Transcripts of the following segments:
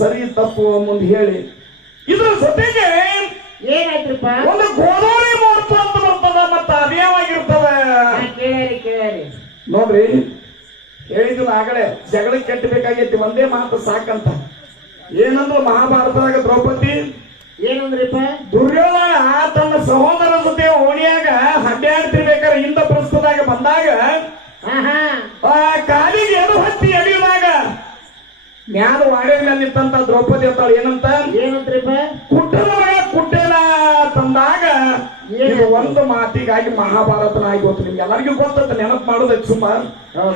ಸರಿ ತಪ್ಪು ಮುಂದೆ ಹೇಳಿ. ಇದ್ರ ಜೊತೆಗೆ ಏನಾಯ್ತ್ರಪ್ಪ? ಒಂದು ಗೋದಾವರಿ ಮುಹೂರ್ತ ಅಂತ ಬರ್ತದ ಮತ್ತ ಅದೇವಾಗಿರ್ತದ ನೋಡ್ರಿ ಹೇಳಿದ್ರು ಆಗಲೇ ಜಗಳ ಕೆಟ್ಟಬೇಕಾಗೈತಿ ಒಂದೇ ಮಾತು ಸಾಕಂತ. ಏನಂದ್ರು ಮಹಾಭಾರತದಾಗ ದ್ರೌಪದಿ ಏನಂದ್ರಿಪ್ಪ? ದುರ್ಯೋಧನ ತನ್ನ ಸಹೋದರ ಜೊತೆ ಓಣಿಯಾಗ ಅಡ್ಡಾಡ್ತಿರ್ಬೇಕಾದ್ರೆ ಹಿಂದ ಪ್ರಸ್ತುತದಾಗ ಬಂದಾಗ ಹಾ ಹಾ ಆ ಕಾಲಿಗೆ ಎದು ಹತ್ತಿ ಎಳಿಯುವಾಗ ಮ್ಯಾಲ ವಾಡಿನ ನಿಂತಂತ ದ್ರೌಪದಿ ಅಂತಾಳ ಏನಂತ? ಏನಂದ್ರಿಪ್ಪ ಕುಟ್ಟನ ಮಗ ಕುಟ್ಟೇನ ತಂದಾಗ ಇದು ಒಂದು ಮಾತಿಗಾಗಿ ಮಹಾಭಾರತನ ಆಗಿ ಹೋತು ನಿಮ್ಗೆ ಎಲ್ಲರಿಗೂ ಗೊತ್ತಂತ ನೆನಪು ಮಾಡೋದಕ್ಕೆ ಸುಮಾರು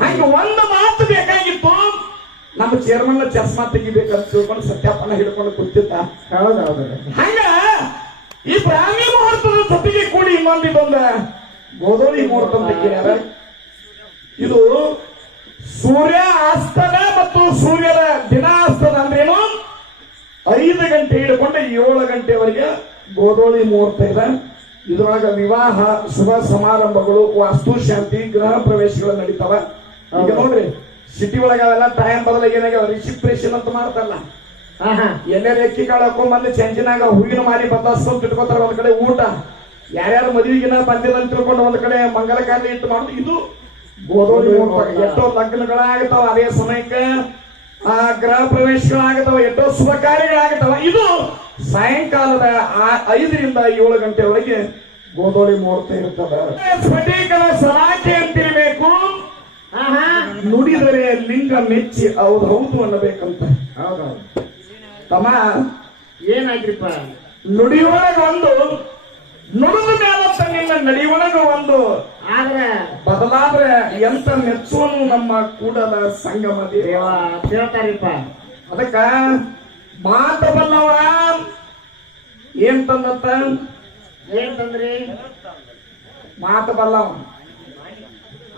ಹಂಗೆ ಒಂದು ಮಾತು ಬೇಕಾಗಿತ್ತು. ನಮ್ಮ ಚೇರ್ಮನ್ ಚಸ್ಮಾ ತೆಗಿಬೇಕಂತ ತಿಳ್ಕೊಂಡು ಸತ್ಯಾಪನ ಹಿಡ್ಕೊಂಡು ಕೂತಿದ್ದ. ಹೌದೌದು ಹಂಗ ಈ ಬ್ರಾಹ್ಮಿ ಮುಹೂರ್ತದ ಜೊತೆಗೆ ಕೂಡಿ ಇನ್ನೊಂದು ಬಂದ ಗೋಧೋಳಿ ಮುಹೂರ್ತ ಅಂತ ಇದು ಸೂರ್ಯ ಅಸ್ತದ ಮತ್ತು ಸೂರ್ಯನ ದಿನ ಅಸ್ತದ ಅಂದ್ರೇನು ಐದು ಗಂಟೆ ಹಿಡ್ಕೊಂಡು ಏಳು ಗಂಟೆವರೆಗೆ ಗೋಧೋಳಿ ಮುಹೂರ್ತ ಇದೆ. ಇದ್ರೊಳಗ ವಿವಾಹ ಶುಭ ಸಮಾರಂಭಗಳು ವಾಸ್ತು ಶಾಂತಿ ಗೃಹ ಪ್ರವೇಶಗಳು ನಡೀತಾವ. ಈಗ ನೋಡ್ರಿ ಸಿಟಿ ಒಳಗ ಅವೆಲ್ಲ ಟೈಮ್ ಬದಲಾಗಿ ಏನಾಗ್ಯಾವ? ರಿಸಿಪ್ರೇಷನ್ ಅಂತ ಮಾಡ್ತಾರಲ್ಲ. ಹಾ ಎಕ್ಕಿ ಕಾಳು ಹಾಕೊಂಡ್ಬಂದು ಚೆಂಚಿನಾಗ ಹೂವಿನ ಮಾರಿ ಬಂದಸ್ತು ಇಟ್ಕೋತಾರ ಒಂದ್ ಕಡೆ ಊಟ. ಯಾರ್ಯಾರು ಮದುವೆಗಿನ ಬಂದಿಲ್ಲ ಅಂತ ತಿಳ್ಕೊಂಡು ಒಂದ್ ಕಡೆ ಮಂಗಲ ಕಾರ್ಯ ಇಟ್ಟು ಮಾಡುದು. ಇದು ಗೋಧೋಳಿ ಮುಹೂರ್ತ ಎಷ್ಟೋ ಲಗ್ನಗಳಾಗತಾವ ಅದೇ ಸಮಯಕ್ಕೆ. ಆ ಗೃಹ ಪ್ರವೇಶಗಳಾಗತಾವ ಎಷ್ಟೋ ಶುಭ ಕಾರ್ಯಗಳಾಗತಾವ ಇದು ಸಾಯಂಕಾಲದ ಆ- ಐದರಿಂದ ಏಳು ಗಂಟೆವರೆಗೆ ಗೋದೋಳಿ ಮುಹೂರ್ತ ಇರುತ್ತದ. ಸ್ಫಟಿಕದ ಸಲಾಕೆ ಅಂತಿರಬೇಕು. ನುಡಿದರೆ ಲಿಂಗ ಮೆಚ್ಚಿ ಹೌದು ಹೌದು ಅನ್ನಬೇಕಂತ. ಹೌದೌದು. ತಮ್ಮ ಏನಾಯ್ತ್ರಿಪ್ಪ? ನುಡಿಯೊಳಗೊಂದು ನುಡಿದ ಮೇಲೆ ನಿನ್ನ ನಡಿಯೊಳಗ ಒಂದು ಆದ್ರ ಬದಲಾದ್ರೆ ಎಂತ ಮೆಚ್ಚುವನು ನಮ್ಮ ಕೂಡಲ ಸಂಗಮ ದೇವ. ಅಂತ ಹೇಳ್ತಾರಿಪ್ಪ ಅದಕ್ಕ ಮಾತ ಬಲ್ಲವ ಏನ್ ತಂದತ್ತ ಏನಂತಂದ್ರಿ ಮಾತ ಬಲ್ಲವ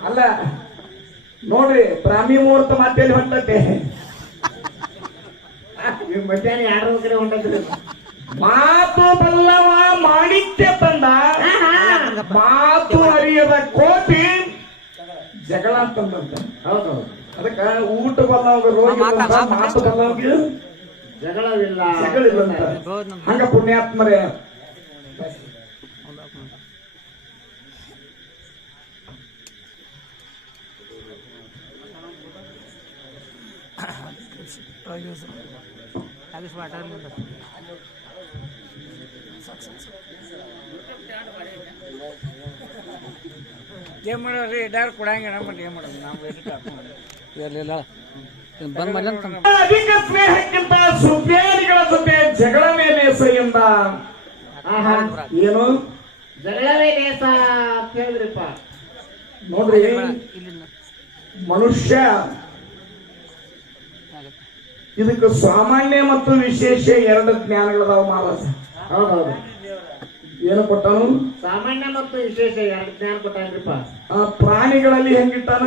ಅಲ್ಲ ನೋಡ್ರಿ ಬ್ರಾಹ್ಮಿ ಮುಹೂರ್ತ ಮಾತೇಲಿ ಹೊಂಟತೆ ಮಧ್ಯಾಹ್ನ ಯಾರ ಹೊಂಟದ್ರಿ? ಮಾತು ಬಲ್ಲವ ಮಾಣಿಕ್ಯ ತಂದ. ಮಾತು ಅರಿಯದ ಕೋಟಿ ಜಗಳ ಅಂತಂದಂತ. ಹೌದೌದು ಅದಕ್ಕ ಊಟ ಬಲ್ಲವಾಗ ರೋಗಿ ಮಾತು ಬಲ್ಲವಾಗ ಜಗಳವಿಲ್ಲ. ಜಗಳಿಲ್ಲ ಇಲ್ಲಂತ ಹಂಗ ಪುಣ್ಯಾತ್ಮರೇ. ಏನ್ ಮಾಡೋರಿ ಡಾರ್ ಕೊಡಂಗಿಲ್ಲ ಮತ್ತೆ ಏನ್ ಮಾಡೋದು? ನಾವು ಎಡಿಟ್ ಹಾಕೊಂಡು ಇರಲಿಲ್ಲ ಬಂದ್ ಮಲ್ಲ ಅಧಿಕ ಸ್ನೇಹಕ್ಕಿಂತ ಸುಜ್ಞಾನಿಗಳ ಜೊತೆ ಜಗಳ ಮೇಲೆ ಸೈಯಿಂದ ಆಹಾ ಏನು? ಜಗಳವೇ ಲೇಸ ಅಂತ ಹೇಳಿದ್ರಿಪ್ಪ. ನೋಡ್ರಿ ಮನುಷ್ಯ ಇದಕ್ಕೆ ಸಾಮಾನ್ಯ ಮತ್ತು ವಿಶೇಷ ಎರಡು ಜ್ಞಾನಗಳದಾವ ಮಹಾರಾಜ. ಹೌದೌದು. ಏನು ಕೊಟ್ಟನು? ಸಾಮಾನ್ಯ ಮತ್ತು ವಿಶೇಷ ಎರಡು ಜ್ಞಾನ ಕೊಟ್ಟಾನ್ರಿಪ್ಪ. ಆ ಪ್ರಾಣಿಗಳಲ್ಲಿ ಹೆಂಗಿಟ್ಟಾನ?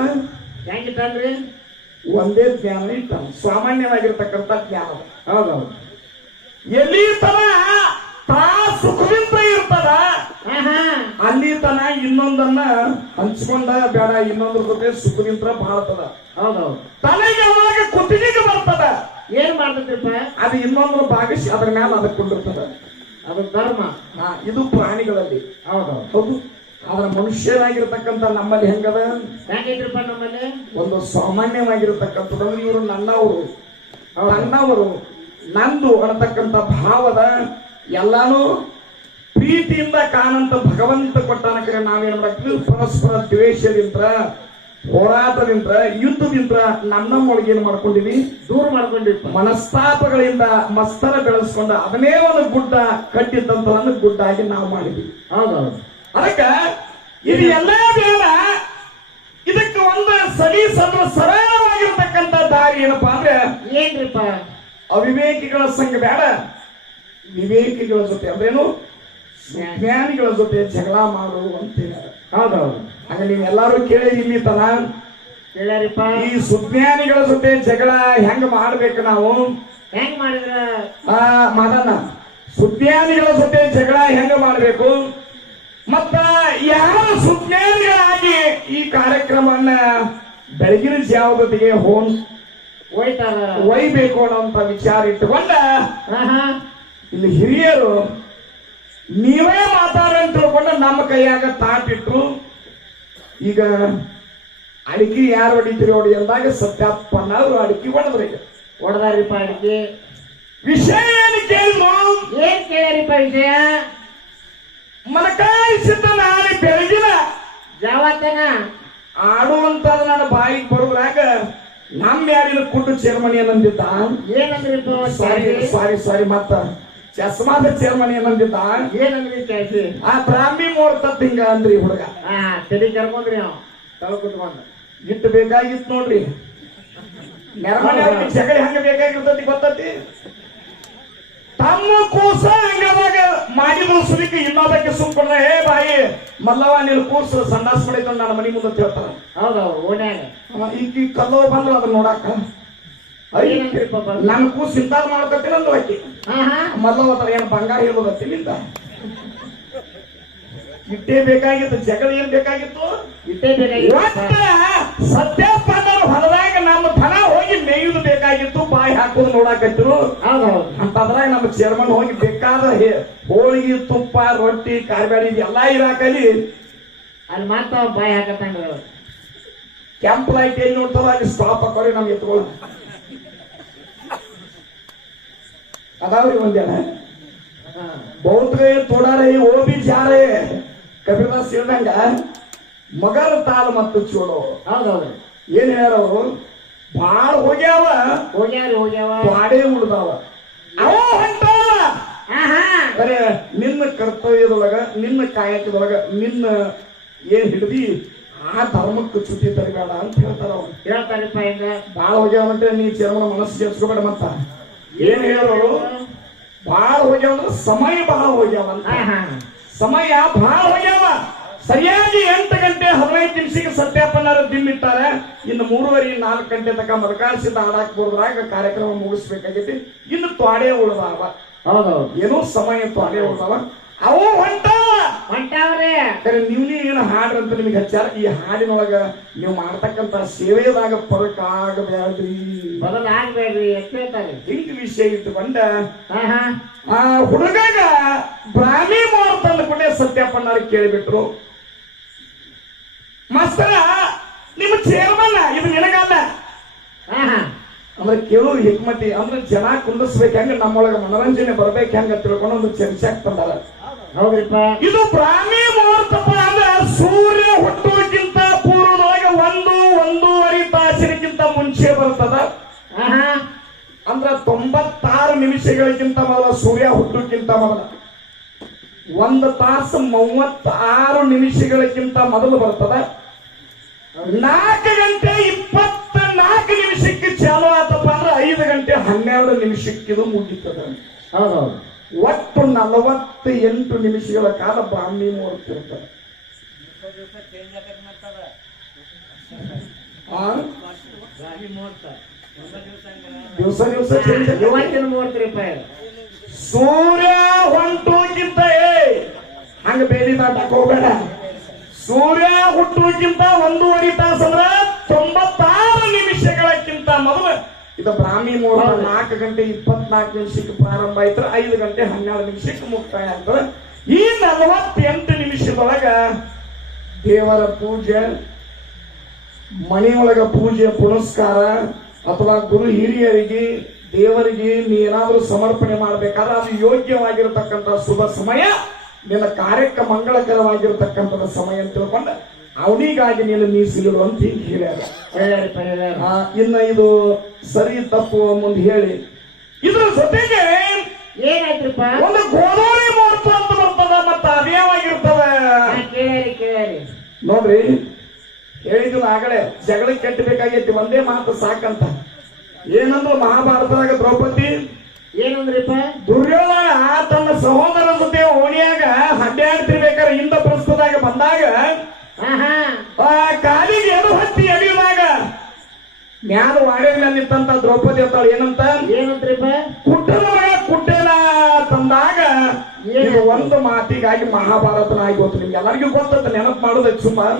ಹೆಂಗಿಟ್ಟನ್ರಿ? ಒಂದೇ ಜ್ಞಾನ ಇಟ್ಟಾನ. ಸಾಮಾನ್ಯವಾಗಿರ್ತಕ್ಕಂಥ ಜ್ಞಾನ ಹೌದೌದು. ಎಲ್ಲಿ ತನ ತಾ ಸುಖದಿಂದ ಇರ್ತದ ಅಲ್ಲಿ ತನ ಇನ್ನೊಂದನ್ನ ಹಂಚ್ಕೊಂಡ ಬೇಡ ಇನ್ನೊಂದ್ರ ಜೊತೆ ಸುಖದಿಂದ ಬಾಳ್ತದ ಹೌದೌದು. ತನಗೆ ಅವಾಗ ಕುತ್ತಿಗೆಗೆ ಬರ್ತದ. ಏನ್ ಮಾಡ್ತೈತ್ರಿಪ್ಪ ಅದು ಇನ್ನೊಂದ್ರ ಭಾಗಿಸಿ ಅದ್ರ ಮ್ಯಾಲ ಅದಕ್ಕೆ ಕುಂಡಿರ್ತದ ಅದು ಧರ್ಮ. ಇದು ಪ್ರಾಣಿಗಳಲ್ಲಿ. ಹೌದು. ಆದ್ರೆ ಮನುಷ್ಯನಾಗಿರ್ತಕ್ಕಂಥ ನಮ್ಮಲ್ಲಿ ಹೆಂಗದ? ನಮ್ಮಲ್ಲಿ? ಒಂದು ಸಾಮಾನ್ಯವಾಗಿರತಕ್ಕಂಥದ್ದು ಇವರು ನನ್ನವರು. ನನ್ನವರು ನಂದು ಅನ್ನತಕ್ಕಂಥ ಭಾವದ ಎಲ್ಲಾನು ಪ್ರೀತಿಯಿಂದ ಕಾಣಂತ ಭಗವಂತ ಕೊಟ್ಟಾನ ಕರೆ ನಾವೇನ್ ಮಾಡ್ತೀವಿ? ಪರಸ್ಪರ ದ್ವೇಷದಿಂದ ಹೋರಾಟದಿಂದ ಯುದ್ಧದಿಂದ ನಮ್ಮ ನಮ್ಮೊಳಗೆ ಏನ್ ಮಾಡ್ಕೊಂಡಿವಿ ದೂರ ಮಾಡ್ಕೊಂಡಿಪ್ಪ ಮನಸ್ತಾಪಗಳಿಂದ ಮಸ್ತರ ಬೆಳೆಸ್ಕೊಂಡ ಅದನ್ನೇ ಒಂದು ಗುಡ್ಡ ಕಟ್ಟಿದ್ದಂತ ಗುಡ್ಡ ಆಗಿ ನಾವು ಮಾಡಿದ್ವಿ. ಹೌದೌದು. ಅದಕ್ಕ ಇದು ಎಲ್ಲ ಬೇಡ. ಇದಕ್ಕೆ ಒಂದು ಸರಿ ಸದ್ರ ಸರಳವಾಗಿರ್ತಕ್ಕಂತ ದಾರಿ ಏನಪ್ಪಾ ಅಂದ್ರೆ ಏನ್ರಿಪ್ಪ? ಅವಿವೇಕಿಗಳ ಸಂಘ ಬೇಡ. ವಿವೇಕಿಗಳ ಜೊತೆ ಅಂದ್ರೇನು? ಜ್ಞಾನಿಗಳ ಜೊತೆ ಜಗಳ ಮಾಡು ಅಂತ. ಹೌದೌದು. ಹಾಗೆ ನೀವು ಎಲ್ಲಾರು ಕೇಳಿ ಇಲ್ಲಿ ತನ. ಕೇಳ್ಯಾರಿಪ್ಪ. ಈ ಸುಜ್ಞಾನಿಗಳ ಜೊತೆ ಜಗಳ ಹೆಂಗ್ ಮಾಡ್ಬೇಕು ನಾವು? ಹೆಂಗ್ ಮಾಡಿದ್ರ? ಆ ಮದನ ಸುಜ್ಞಾನಿಗಳ ಜೊತೆ ಜಗಳ ಹೆಂಗ ಮಾಡಬೇಕು? ಮತ್ತ ಯಾರು ಸುಜ್ಞಾನಿಗಳಾಗಿ ಈ ಕಾರ್ಯಕ್ರಮವನ್ನ ಬೆಳಗಿನ ಜಾವದೊತ್ತಿಗೆ ಹೋನ್ ಒಯ್ತಾರ ಒಯ್ಬೇಕು ಅನ್ನೋಂತ ವಿಚಾರ ಇಟ್ಟುಕೊಂಡ ಇಲ್ಲಿ ಹಿರಿಯರು ನೀವೇ ಮಾತಾಡ ಅಂತ ತಿಳ್ಕೊಂಡು ನಮ್ಮ ಕೈಯಾಗ ತಾಟಿಟ್ರು ಈಗ ಅಡಿಕೆ ಯಾರು ಹೊಡಿತೀರಿ ನೋಡಿ ಅಂದಾಗ ಸತ್ಯಪ್ಪನ ಅವರು ಅಡಿಕೆ ಹೊಡೆದ್ರಿ ಹೊಡೆದಾರಿಪ್ಪ ಅಡಿಕೆ. ವಿಷಯ ಏನು ಕೇಳಿದ್ರು ಏನ್ ಕೇಳ್ಯಾರಿಪ್ಪ ವಿಷಯ? ಮನಕಾಯಿಸಿದ್ದ ನಾನು ಬೆಳಗಿನ ಜಾವತನ ಆಡುವಂತದ ನನ್ನ ಬಾಯಿಗೆ ಬರುವಾಗ ನಮ್ಮ ಯಾರಿನ ಕುಟ್ಟು ಚೇರ್ಮನಿ ಏನಂದಿದ್ದ ಏನಂದ್ರಿ ಸಾರಿ ಸಾರಿ ಸಾರಿ ಮತ್ತ. ಚಸ್ಮಾದ ಚೇರ್ಮನ್ ಏನಂದಿದ್ದ? ಏನಂದ್ರಿ ಕೇಳ್ತಿ ಆ ಬ್ರಾಹ್ಮಿ ಮುಹೂರ್ತ ಹಿಂಗ ಅಂದ್ರಿ ಹುಡುಗ. ಹಾ ತಡಿ ಕರ್ಕೊಂಡ್ರಿ ಅವ. ತಳ ಕುತ್ಕೊಂಡು. ಇಟ್ಟು ಬೇಕಾಗಿತ್ತು ನೋಡ್ರಿ. ನೆರಮನೆ ಜಗಳ ಹೆಂಗ ಬೇಕಾಗಿರ್ತತಿ ಗೊತ್ತತಿ? ತಮ್ಮ ಕೂಸ ಹಂಗದಾಗ ಮಾಡಿ ಮುಗಿಸ್ಲಿಕ್ಕೆ ಇನ್ನೊಬ್ಬಕ್ಕೆ ಸುಮ್ಕೊಂಡ್ರೆ ಹೇ ಬಾಯಿ ಮಲ್ಲವ ನೀನು ಕೂಸು ಸಂಡಾಸ್ ಮಾಡಿದ್ರು ನನ್ನ ಮನಿ ಮುಂದೆ ಹೇಳ್ತಾರ. ಹೌದೌದು ಓಣ್ಯಾಗ. ಈಗ ಈ ಕಲ್ಲವ ಬಂದ್ರು ಅದನ್ನ ನೋಡಾಕ. ನನ್ನ ಕೂಸು ಮಾಡ್ಕತ್ತೀನಿ ಅಂದ್ರು ಆಕಿ. ತರ ಏನ್ ಬಂಗಾರ ಹೇಳೋದತ್ತಿ ಸಿಲಿಂದ ಇಟ್ಟೇ ಬೇಕಾಗಿತ್ತು ಜಗಳ ಏನ್ ಬೇಕಾಗಿತ್ತು? ಇಟ್ಟೇ ಬೇಕಾಗಿತ್ತು. ಹೊಲದಾಗ ನಮ್ಮ ಫಲ ಹೋಗಿ ಮೇಯುದು ಬೇಕಾಗಿತ್ತು ಬಾಯಿ ಹಾಕೋದು ನೋಡಾಕತ್ತಿರು ಅಂತ ಅಂತಂದ್ರಾಗ ನಮ್ಮ ಚೇರ್ಮನ್ ಹೋಗಿ ಬೇಕಾದ ಹೋಳಿಗೆ ತುಪ್ಪ ರೊಟ್ಟಿ ಕಾರ್ಬ್ಯಾಡಿ ಎಲ್ಲಾ ಇರಾಕಲಿ ಅಲ್ಲಿ ಮಾತ್ರ ಬಾಯಿ ಹಾಕತ್ತಂಗ ಕೆಂಪ್ ಲೈಟ್ ಎಲ್ಲಿ ನೋಡ್ತಾರೋ ಅಲ್ಲಿ ಸ್ಟಾಪ್ ಹಾಕೋರಿ ನಮ್ಗೆ ಎತ್ಕೊಳ್ಳ ಅದಾವ್ರಿ ಒಂದೇನ ಜನ ಬೌದ್ಧ ತೋಡಾರೆ ಓಬಿ ಜಾರೆ ಕಬೀರ್ದಾಸ್ ಹೇಳ್ದಂಗ ಮಗರ ತಾಲ್ ಮತ್ತು ಚೋಳು. ಹೌದೌದು. ಏನ್ ಹೇಳೋರು ಬಾಳ ಹೋಗ್ಯಾವ. ಹೋಗ್ಯಾರಿ ಹೋಗ್ಯಾವ. ಬಾಡೇ ಉಳ್ದಾವ. ಅವ ಹೊಂಟಾವ ಬರೇ ನಿನ್ನ ಕರ್ತವ್ಯದೊಳಗ ನಿನ್ನ ಕಾಯಕದೊಳಗ ನಿನ್ನ ಏನ್ ಹಿಡ್ದಿ ಆ ಧರ್ಮಕ್ಕೆ ಚುಟ್ಟಿ ತರಬೇಡ ಅಂತ ಹೇಳ್ತಾರ ಅವ್ರು. ಹೇಳ್ತಾರೆ ಹಿಂಗ ಬಾಳ ಹೋಗ್ಯಾವಂತ ನೀ ಚರ್ಮನ ಮನಸ್ಸು ಸೇರ್ಸ್ಕೋಬೇಡ ಮತ್ತ. ಏನ್ ಹೇಳೋರು ಬಾಳ ಹೋಗ್ಯಾವಂದ್ರ ಸಮಯ ಬಹಳ ಹೋಗ್ಯಾವಂತ. ಹಾ ಹಾ. ಸಮಯ ಬಹಳ ಹೋಗ್ಯಾವ. ಸರಿಯಾಗಿ ಎಂಟು ಗಂಟೆ ಹದಿನೈದು ನಿಮಿಷಕ್ಕೆ ಸತ್ಯಪ್ಪನವರು ದಿಮ್ಮಿಟ್ಟಾರೆ. ಇನ್ನು ಮೂರುವರೆ ನಾಲ್ಕು ಗಂಟೆ ತನಕ ಮರಕಾಸಿದ ಆಡಾಕ್ ಬರೋದ್ರಾಗ ಕಾರ್ಯಕ್ರಮ ಮುಗಿಸ್ಬೇಕಾಗೈತಿ. ಇನ್ನು ತ್ವಾಡೆ ಉಳ್ದಾವ. ಹೌದೌದು. ಏನೋ ಸಮಯ ತ್ವಾಡೆ ಉಳ್ದಾವ. ಅವು ಹೊಂಟಾವ. ಹೊಂಟಾವ್ರಿ. ಖರೆ ನೀವು ಏನು ಹಾಡ್ರಿ ಅಂತ ನಿಮಗೆ ಹಚ್ಚಾರ? ಈ ಹಾಡಿನೊಳಗ ನೀವು ಮಾಡ್ತಕ್ಕಂತ ಸೇವೆಯದಾಗ ಪರಕ್ ಆಗಬೇಡ್ರಿ ಬದಲಾಗ್ಬೇಡ್ರಿ ಹೇಳ್ತಾರೆ. ಹಿಂಗ್ ವಿಷಯ ಹಾ ಆ ಹುಡುಗಾಗ ಬ್ರಾಹ್ಮಿ ಮುಹೂರ್ತಂದ ಕೂಡ ಸತ್ಯಪ್ಪನಾರು ಕೇಳಿಬಿಟ್ರು. ಮಾಸ್ತರ ನಿಮ್ಮ ಚೇರ್ಮನ್ ಇದು ನಿನಗಲ್ಲ. ಅಂದ್ರೆ ಕೇಳು ಹಿಕ್ಮತಿ ಅಂದ್ರೆ ಜನ ಕುಂದಿಸ್ಬೇಕು ಹೆಂಗ ನಮ್ಮೊಳಗ ಮನರಂಜನೆ ಬರ್ಬೇಕು ಹೆಂಗ ತಿಳ್ಕೊಂಡು ಒಂದು ಚರ್ಚೆ ತಂದಾರ ಹೌದ್ರಿಪ್ಪ? ಇದು ಬ್ರಾಹ್ಮಿ ಮುಹೂರ್ತಪ್ಪ ಅಂದ್ರೆ ಸೂರ್ಯ ಹುಟ್ಟುವುದಕ್ಕಿಂತ ಪೂರ್ವದೊಳಗೆ ಒಂದು ಒಂದೂವರೆ ತಾಸಿನಕ್ಕಿಂತ ಮುಂಚೆ ಬರ್ತದ ಅಂದ್ರ ತೊಂಬತ್ತಾರು ನಿಮಿಷಗಳಿಗಿಂತ ಮೊದಲ ಸೂರ್ಯ ಹುಟ್ಟುಕ್ಕಿಂತ ಮೊದಲ. ಒಂದು ತಾಸು ಮೂವತ್ತಾರು ನಿಮಿಷಗಳಿಗಿಂತ ಮೊದಲು ಬರ್ತದ ನಾಲ್ಕು ಗಂಟೆ ಇಪ್ಪತ್ತ ನಾಲ್ಕು ನಿಮಿಷಕ್ಕೆ ಚಾಲು ಆತಪ್ಪ ಅಂದ್ರೆ ಐದು ಗಂಟೆ ಹನ್ನೆರಡು ನಿಮಿಷಕ್ಕಿದು ಮುಗೀತದ. ಹೌದೌದು. ನಲವತ್ತು ಎಂಟು ನಿಮಿಷಗಳ ಕಾಲ ಬ್ರಾಹ್ಮಿ ಮುಹೂರ್ತ ಇರ್ತಾರೆ ದಿವಸ ದಿವಸ. ಸೂರ್ಯ ಏ ಹಂಗ ಬೇರೆ ದಾಟಕ್ ಹೋಗಬೇಡ. ಸೂರ್ಯ ಹುಟ್ಟುವುದಕ್ಕಿಂತ ಒಂದೂವರೆ ತಾಸಂದ್ರ ತೊಂಬತ್ತಾರು ನಿಮಿಷಗಳಕ್ಕಿಂತ ಮೊದಲು ಇದು ಬ್ರಾಹ್ಮಿ ಮುಹೂರ್ತ ನಾಲ್ಕು ಗಂಟೆ ಇಪ್ಪತ್ನಾಲ್ಕು ನಿಮಿಷಕ್ಕೆ ಪ್ರಾರಂಭ ಆಯ್ತು ಐದು ಗಂಟೆ ಹನ್ನೆರಡು ನಿಮಿಷಕ್ಕೆ ಮುಕ್ತಾಯ ಆಗ್ತದೆ. ಈ ನಲವತ್ತೆಂಟು ನಿಮಿಷದೊಳಗ ದೇವರ ಪೂಜೆ ಮನೆಯೊಳಗ ಪೂಜೆ ಪುನಸ್ಕಾರ ಅಥವಾ ಗುರು ಹಿರಿಯರಿಗೆ ದೇವರಿಗೆ ನೀ ಏನಾದ್ರೂ ಸಮರ್ಪಣೆ ಮಾಡಬೇಕಾದ್ರೆ ಅದು ಯೋಗ್ಯವಾಗಿರತಕ್ಕಂತ ಶುಭ ಸಮಯ ನಿನ್ನ ಕಾರ್ಯಕ್ಕೆ ಮಂಗಳಕರವಾಗಿರತಕ್ಕಂತ ಸಮಯ ಅಂತ ತಿಳ್ಕೊಂಡು ಅವನಿಗಾಗಿ ನೀನು ಮೀಸಲಿಡು ಅಂತ ಹಿಂಗ್ ಹೇಳ್ಯಾರ. ಹೇಳ್ಯಾರಿಪ್ಪ ಹೇಳ್ಯಾರ ಇನ್ನ ಇದು ಸರಿ ತಪ್ಪು ಮುಂದೆ ಹೇಳಿ. ಇದ್ರ ಜೊತೆಗೆ ಏನಾಯ್ತ್ರಿಪ್ಪ ಒಂದು ಗೋದಾವರಿ ಮುಹೂರ್ತ ಅಂತ ಬರ್ತದ ಮತ್ತ ಅದೇವಾಗಿರ್ತದ? ನೋಡ್ರಿ ಹೇಳಿದ್ರು ಆಗಲೇ ಜಗಳ ಕೆಟ್ಟಬೇಕಾಗೈತಿ ಒಂದೇ ಮಾತು ಸಾಕಂತ. ಏನಂದ್ರು ಮಹಾಭಾರತದಾಗ ದ್ರೌಪದಿ ಏನಂದ್ರಿಪ್ಪ? ದುರ್ಯೋಧನ ತನ್ನ ಸಹೋದರ ಜೊತೆ ಓಣಿಯಾಗ ಅಡ್ಡಾಡ್ತಿರ್ಬೇಕಾದ್ರೆ ಇಂದ ಪ್ರಸ್ತುತದಾಗ ಬಂದಾಗ ಕಾಲಿಗೆ ಏನು ಹತ್ತಿ ಮ್ಯಾಲ ವಾಡಿನ ನಿಂತಂತ ದ್ರೌಪದಿ ಅಂತಾಳ. ಏನಂತ? ಏನಂತ್ರಿಪ್ಪ ಕುಟ್ಟನ ಮಗ ಕುಟ್ಟೇನ ತಂದಾಗ ಇದು ಒಂದು ಮಾತಿಗಾಗಿ ಮಹಾಭಾರತನ ಆಗಿ ಗೊತ್ತು ನಿಮ್ಗೆ ಎಲ್ಲರಿಗೂ ಗೊತ್ತದ ನೆನಪು ಮಾಡೋದಕ್ಕೆ ಸುಮಾರು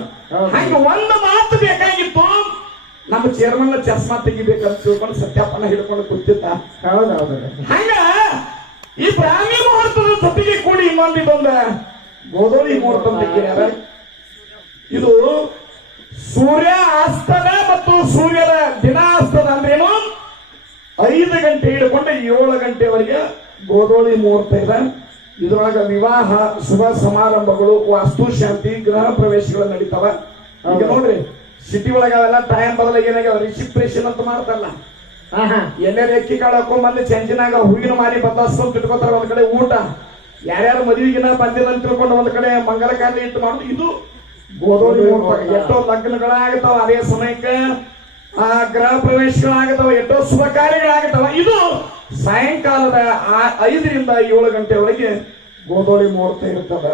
ಹಂಗೆ ಒಂದು ಮಾತು ಬೇಕಾಗಿತ್ತು. ನಮ್ಮ ಚೇರ್ಮನ್ ಚಸ್ಮಾ ತೆಗಿಬೇಕಂತ ತಿಳ್ಕೊಂಡು ಸತ್ಯಪ್ಪನ ಹಿಡ್ಕೊಂಡು ಕೂತಿದ್ದ. ಹೌದೌದು ಹಂಗ ಈ ಬ್ರಾಹ್ಮಿ ಮುಹೂರ್ತದ ಜೊತೆಗೆ ಕೂಡಿ ಇನ್ನೊಂದು ಬಂದ ಗೋಧೋಳಿ ಮುಹೂರ್ತ ಅಂತ ಇದು ಸೂರ್ಯ ಅಸ್ತದ ಮತ್ತು ಸೂರ್ಯದ ದಿನ ಅಸ್ತದ ಅಂದ್ರೇನು? ಐದು ಗಂಟೆ ಹಿಡ್ಕೊಂಡು ಏಳು ಗಂಟೆವರೆಗೆ ಗೋಧೋಳಿ ಮುಹೂರ್ತ ಇದೆ. ಇದ್ರೊಳಗ ವಿವಾಹ ಶುಭ ಸಮಾರಂಭಗಳು ವಾಸ್ತು ಶಾಂತಿ ಗೃಹ ಪ್ರವೇಶಗಳು ನಡೀತಾವ. ಈಗ ನೋಡ್ರಿ ಸಿಟಿ ಒಳಗ ಅವೆಲ್ಲ ಟೈಮ್ ಬದಲಾಗಿ ಏನಾಗ್ಯಾವ? ರಿಸಿಪ್ರೇಷನ್ ಅಂತ ಮಾಡ್ತಾರಲ್ಲ. ಎಲ್ಲೇ ರೆಕ್ಕಿ ಕಾಳು ಹಾಕೊಂಡ್ ಚೆಂಚಿನಾಗ ಹೂವಿನ ಮಾರಿ ಬದಲಾಸ್ಕೊಂಡ್ ಇಟ್ಕೋತಾರ ಒಂದ್ ಕಡೆ ಊಟ. ಯಾರ್ಯಾರು ಮದುವೆಗಿನ ಬಂದಿಲ್ಲ ಅಂತ ತಿಳ್ಕೊಂಡು ಒಂದ್ ಕಡೆ ಮಂಗಲ ಕಾರ್ಯ ಇಟ್ಟು ಮಾಡುದು ಇದು ಗೋಧೋಳಿ ಮುಹೂರ್ತ ಎಷ್ಟೋ ಲಗ್ನಗಳಾಗತಾವ ಅದೇ ಸಮಯಕ್ಕೆ ಆ ಗೃಹ ಪ್ರವೇಶಗಳಾಗತಾವ ಎಷ್ಟೋ ಶುಭ ಕಾರ್ಯಗಳಾಗತಾವ. ಇದು ಸಾಯಂಕಾಲದ ಐದರಿಂದ ಏಳು ಗಂಟೆಯೊಳಗೆ ಗೋದೋಳಿ ಮುಹೂರ್ತ ಇರ್ತದ.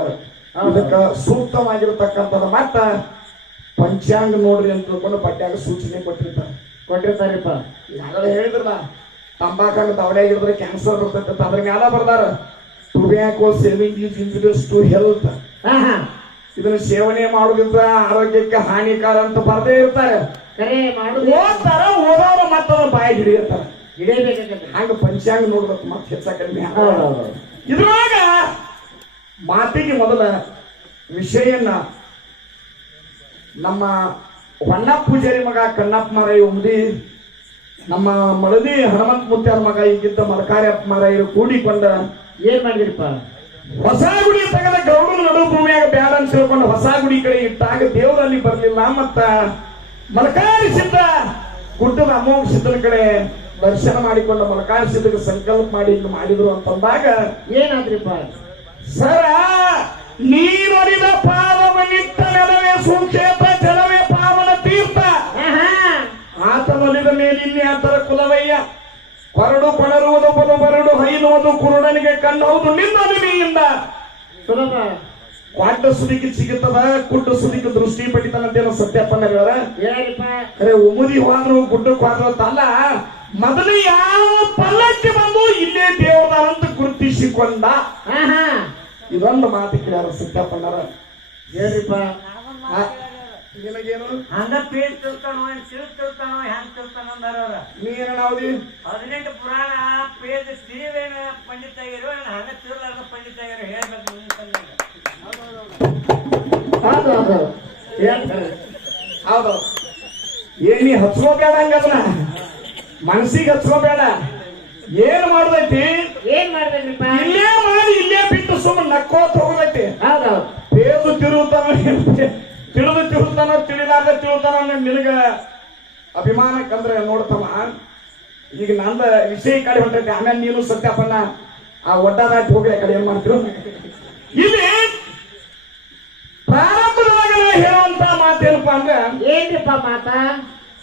ಅದಕ್ಕೆ ಸೂಕ್ತವಾಗಿರ್ತಕ್ಕಂಥದ್ದು ಮತ್ತ ಪಂಚಾಂಗ ನೋಡ್ರಿ ಅಂತ ತಿಳ್ಕೊಂಡು ಪಟ್ಯಾಗ ಸೂಚನೆ ಕೊಟ್ಟಿರ್ತಾರೆ. ಕೊಟ್ಟಿರ್ತಾರಪ್ಪ. ಈಗಾಗಲೇ ಹೇಳಿದ್ರಲ್ಲ ತಂಬಾಕನ್ನು ದವಡೆಯಾಗಿದ್ರೆ ಕ್ಯಾನ್ಸರ್ ಬರ್ತೈತೆ ಅದ್ರ ಮ್ಯಾಲ ಬರ್ದಾರ. Tobacco saving is injurious to health ಇದನ್ನ ಸೇವನೆ ಮಾಡೋದ್ರಿಂದ ಆರೋಗ್ಯಕ್ಕೆ ಹಾನಿಕಾರ ಅಂತ ಬರದೇ ಇರ್ತಾರೆ. ಕರೆ ಮಾಡುದು ಓದ್ತಾರ ಓದೋರ ಮತ್ತದ ಬಾಯಿ ಹಿಡಿಯಬೇಕಾಗತ್ತೆ. ಹಂಗ ಪಂಚಾಂಗ ನೋಡ್ಬೇಕು ಮತ್ತೆ ಹೆಚ್ಚ ಕಡಿಮೆ ಇದ್ರಾಗ ಇದ್ರೊಳಗ ಮಾತಿಗೆ ಮೊದಲ ವಿಷಯನ್ನ ನಮ್ಮ ಹೊನ್ನ ಪೂಜಾರಿ ಮಗ ಕಣ್ಣಪ್ಪ ಮರಾಯ ಉಮ್ದಿ ನಮ್ಮ ಮಳದಿ ಹನುಮಂತ ಮುತ್ಯಾರ ಮಗ ಈಗಿದ್ದ ಮರಕಾರ್ಯಪ್ಪ ಮಾರಾಯರು ಕೂಡಿಕೊಂಡ ಏನ್ ಮಾಡಿದ್ರಿಪ್ಪ? ಹೊಸ ಗುಡಿ ತೆಗೆದ ಗೌಡನ ನಡು ಭೂಮಿಯಾಗ ಬ್ಯಾಡ ಅಂತ ತಿಳ್ಕೊಂಡು ಹೊಸ ಗುಡಿ ಕಡೆ ಇಟ್ಟಾಗ ದೇವರಲ್ಲಿ ಬರಲಿಲ್ಲ ಮತ್ತ ಮಲಕಾರಿ ಸಿದ್ಧ ಗುಡ್ಡದ ಅಮೋಘ ಸಿದ್ಧನ ಕಡೆ ದರ್ಶನ ಮಾಡಿಕೊಂಡ ಮಲಕಾರಿ ಸಿದ್ಧಗೆ ಸಂಕಲ್ಪ ಮಾಡಿ ಮಾಡಿದ್ರು ಅಂತಂದಾಗ ಏನಾದ್ರಿಪ್ಪ? ಸರ ನೀರೊಡಿದ ಪಾದವನಿಟ್ಟ ನೆಲವೇ ಸುಕ್ಷೇಪ ಜಲವೇ ಪಾವನ ತೀರ್ಥ. ಆತನೊಲಿದ ಮೇಲೆ ಇನ್ನೇ ಆತರ ಕುಲವಯ್ಯ. ಕೊರಡು ಪಡರುವುದು ಬಲು ಬರಡು ಹೈನುವುದು ಕುರುಡನಿಗೆ ಕಣ್ಣು ಹೌದು ನಿನ್ನ ನಿಮಿಯಿಂದ. ಕ್ವಾಟ ಸುದಿಕ್ಕೆ ಸಿಗುತ್ತದ ಕುಡ್ಡ ಸುದಿಕ್ಕೆ ದೃಷ್ಟಿ ಪಡಿತಾನಂತೇನೋ ಸತ್ಯಪ್ಪನ ಹೇಳ ಅರೆ ಉಮುದಿ ಹೋದ್ರು ಗುಡ್ಡಕ್ಕೆ ಹೋದ್ರು ಅಂತಲ್ಲ ಮೊದಲು ಯಾವ ಪಲ್ಲಕ್ಕೆ ಬಂದು ಇಲ್ಲೇ ದೇವರ ಅಂತ ಗುರುತಿಸಿಕೊಂಡ ಇದೊಂದು ಮಾತು ಕೇಳ ಸತ್ಯಪ್ಪನರ ಆ, ನಿನಗೇನು? ಹಂಗ ಪೇಜ್ ತಿಳ್ತಾನೋ ಏನ್ ತಿಳ್ಸ್ ತಿಳ್ತಾನೋ ಹೆಂಗ್ ತಿಳ್ತಾನೋ ಅಂದಾರ ಅವ್ರ. ನೀ ಏನ ನಾವ್ದಿ ಹದಿನೆಂಟು ಪುರಾಣ ಪೇಜ್ ತಿಳಿವೇನ ಪಂಡಿತ ಆಗಿರೋ ಏನ್ ಹಂಗ ತಿಳ್ಲಾರ್ದ ಪಂಡಿತ ಆಗಿರೋ ಹೇಳ್ಬೇಕು ನಿನ್ನ. ಹೌದು ಹೌದು. ಹೇಳ್ತಾರೆ ಹೌದು. ಏನ್ ನೀ ಹಚ್ಕೋಬೇಡ ಹಂಗದನ್ನ ಮನಸ್ಸಿಗೆ ಹಚ್ಕೋಬೇಡ ಏನ್ ಮಾಡ್ದೈತಿ? ಏನ್ ಮಾಡ್ಬೇಕ್ರಿಪ್ಪ? ಇಲ್ಲೇ ಮಾಡಿ ಇಲ್ಲೇ ಬಿಟ್ಟು ಸುಮ್ಮನೆ ನಕ್ಕೋ ಹೋಗದೈತಿ. ಹೌದೌದು ಪೇದು ತಿರುತ್ತಾನೋ ತಿಳಿದು ತಿಳ್ತಾನ ತಿಳಿಲಾರ್ದ ತಿಳ್ತಾನ ನಿನಗ ಅಭಿಮಾನಕ್ಕಂದ್ರೆ ನೋಡ್ತಮ್ಮ ಈಗ ನಂದ ವಿಷಯ ಕಡೆ ಹೊಂಟೈತಿ ಆಮೇಲೆ ನೀನು ಸತ್ಯಪ್ಪನ ಆ ಒಡ್ಡದಾಟಿ ಹೋಗಿ ಆ ಕಡೆ ಏನ್ ಮಾಡ್ತೀರೋ ಇಲ್ಲಿ ಪ್ರಾರಂಭದೊಳಗ ನಾ ಹೇಳುವಂತ ಮಾತೇನಪ್ಪ ಅಂದ್ರೆ ಏನ್ರಿಪ್ಪ ಮಾತ?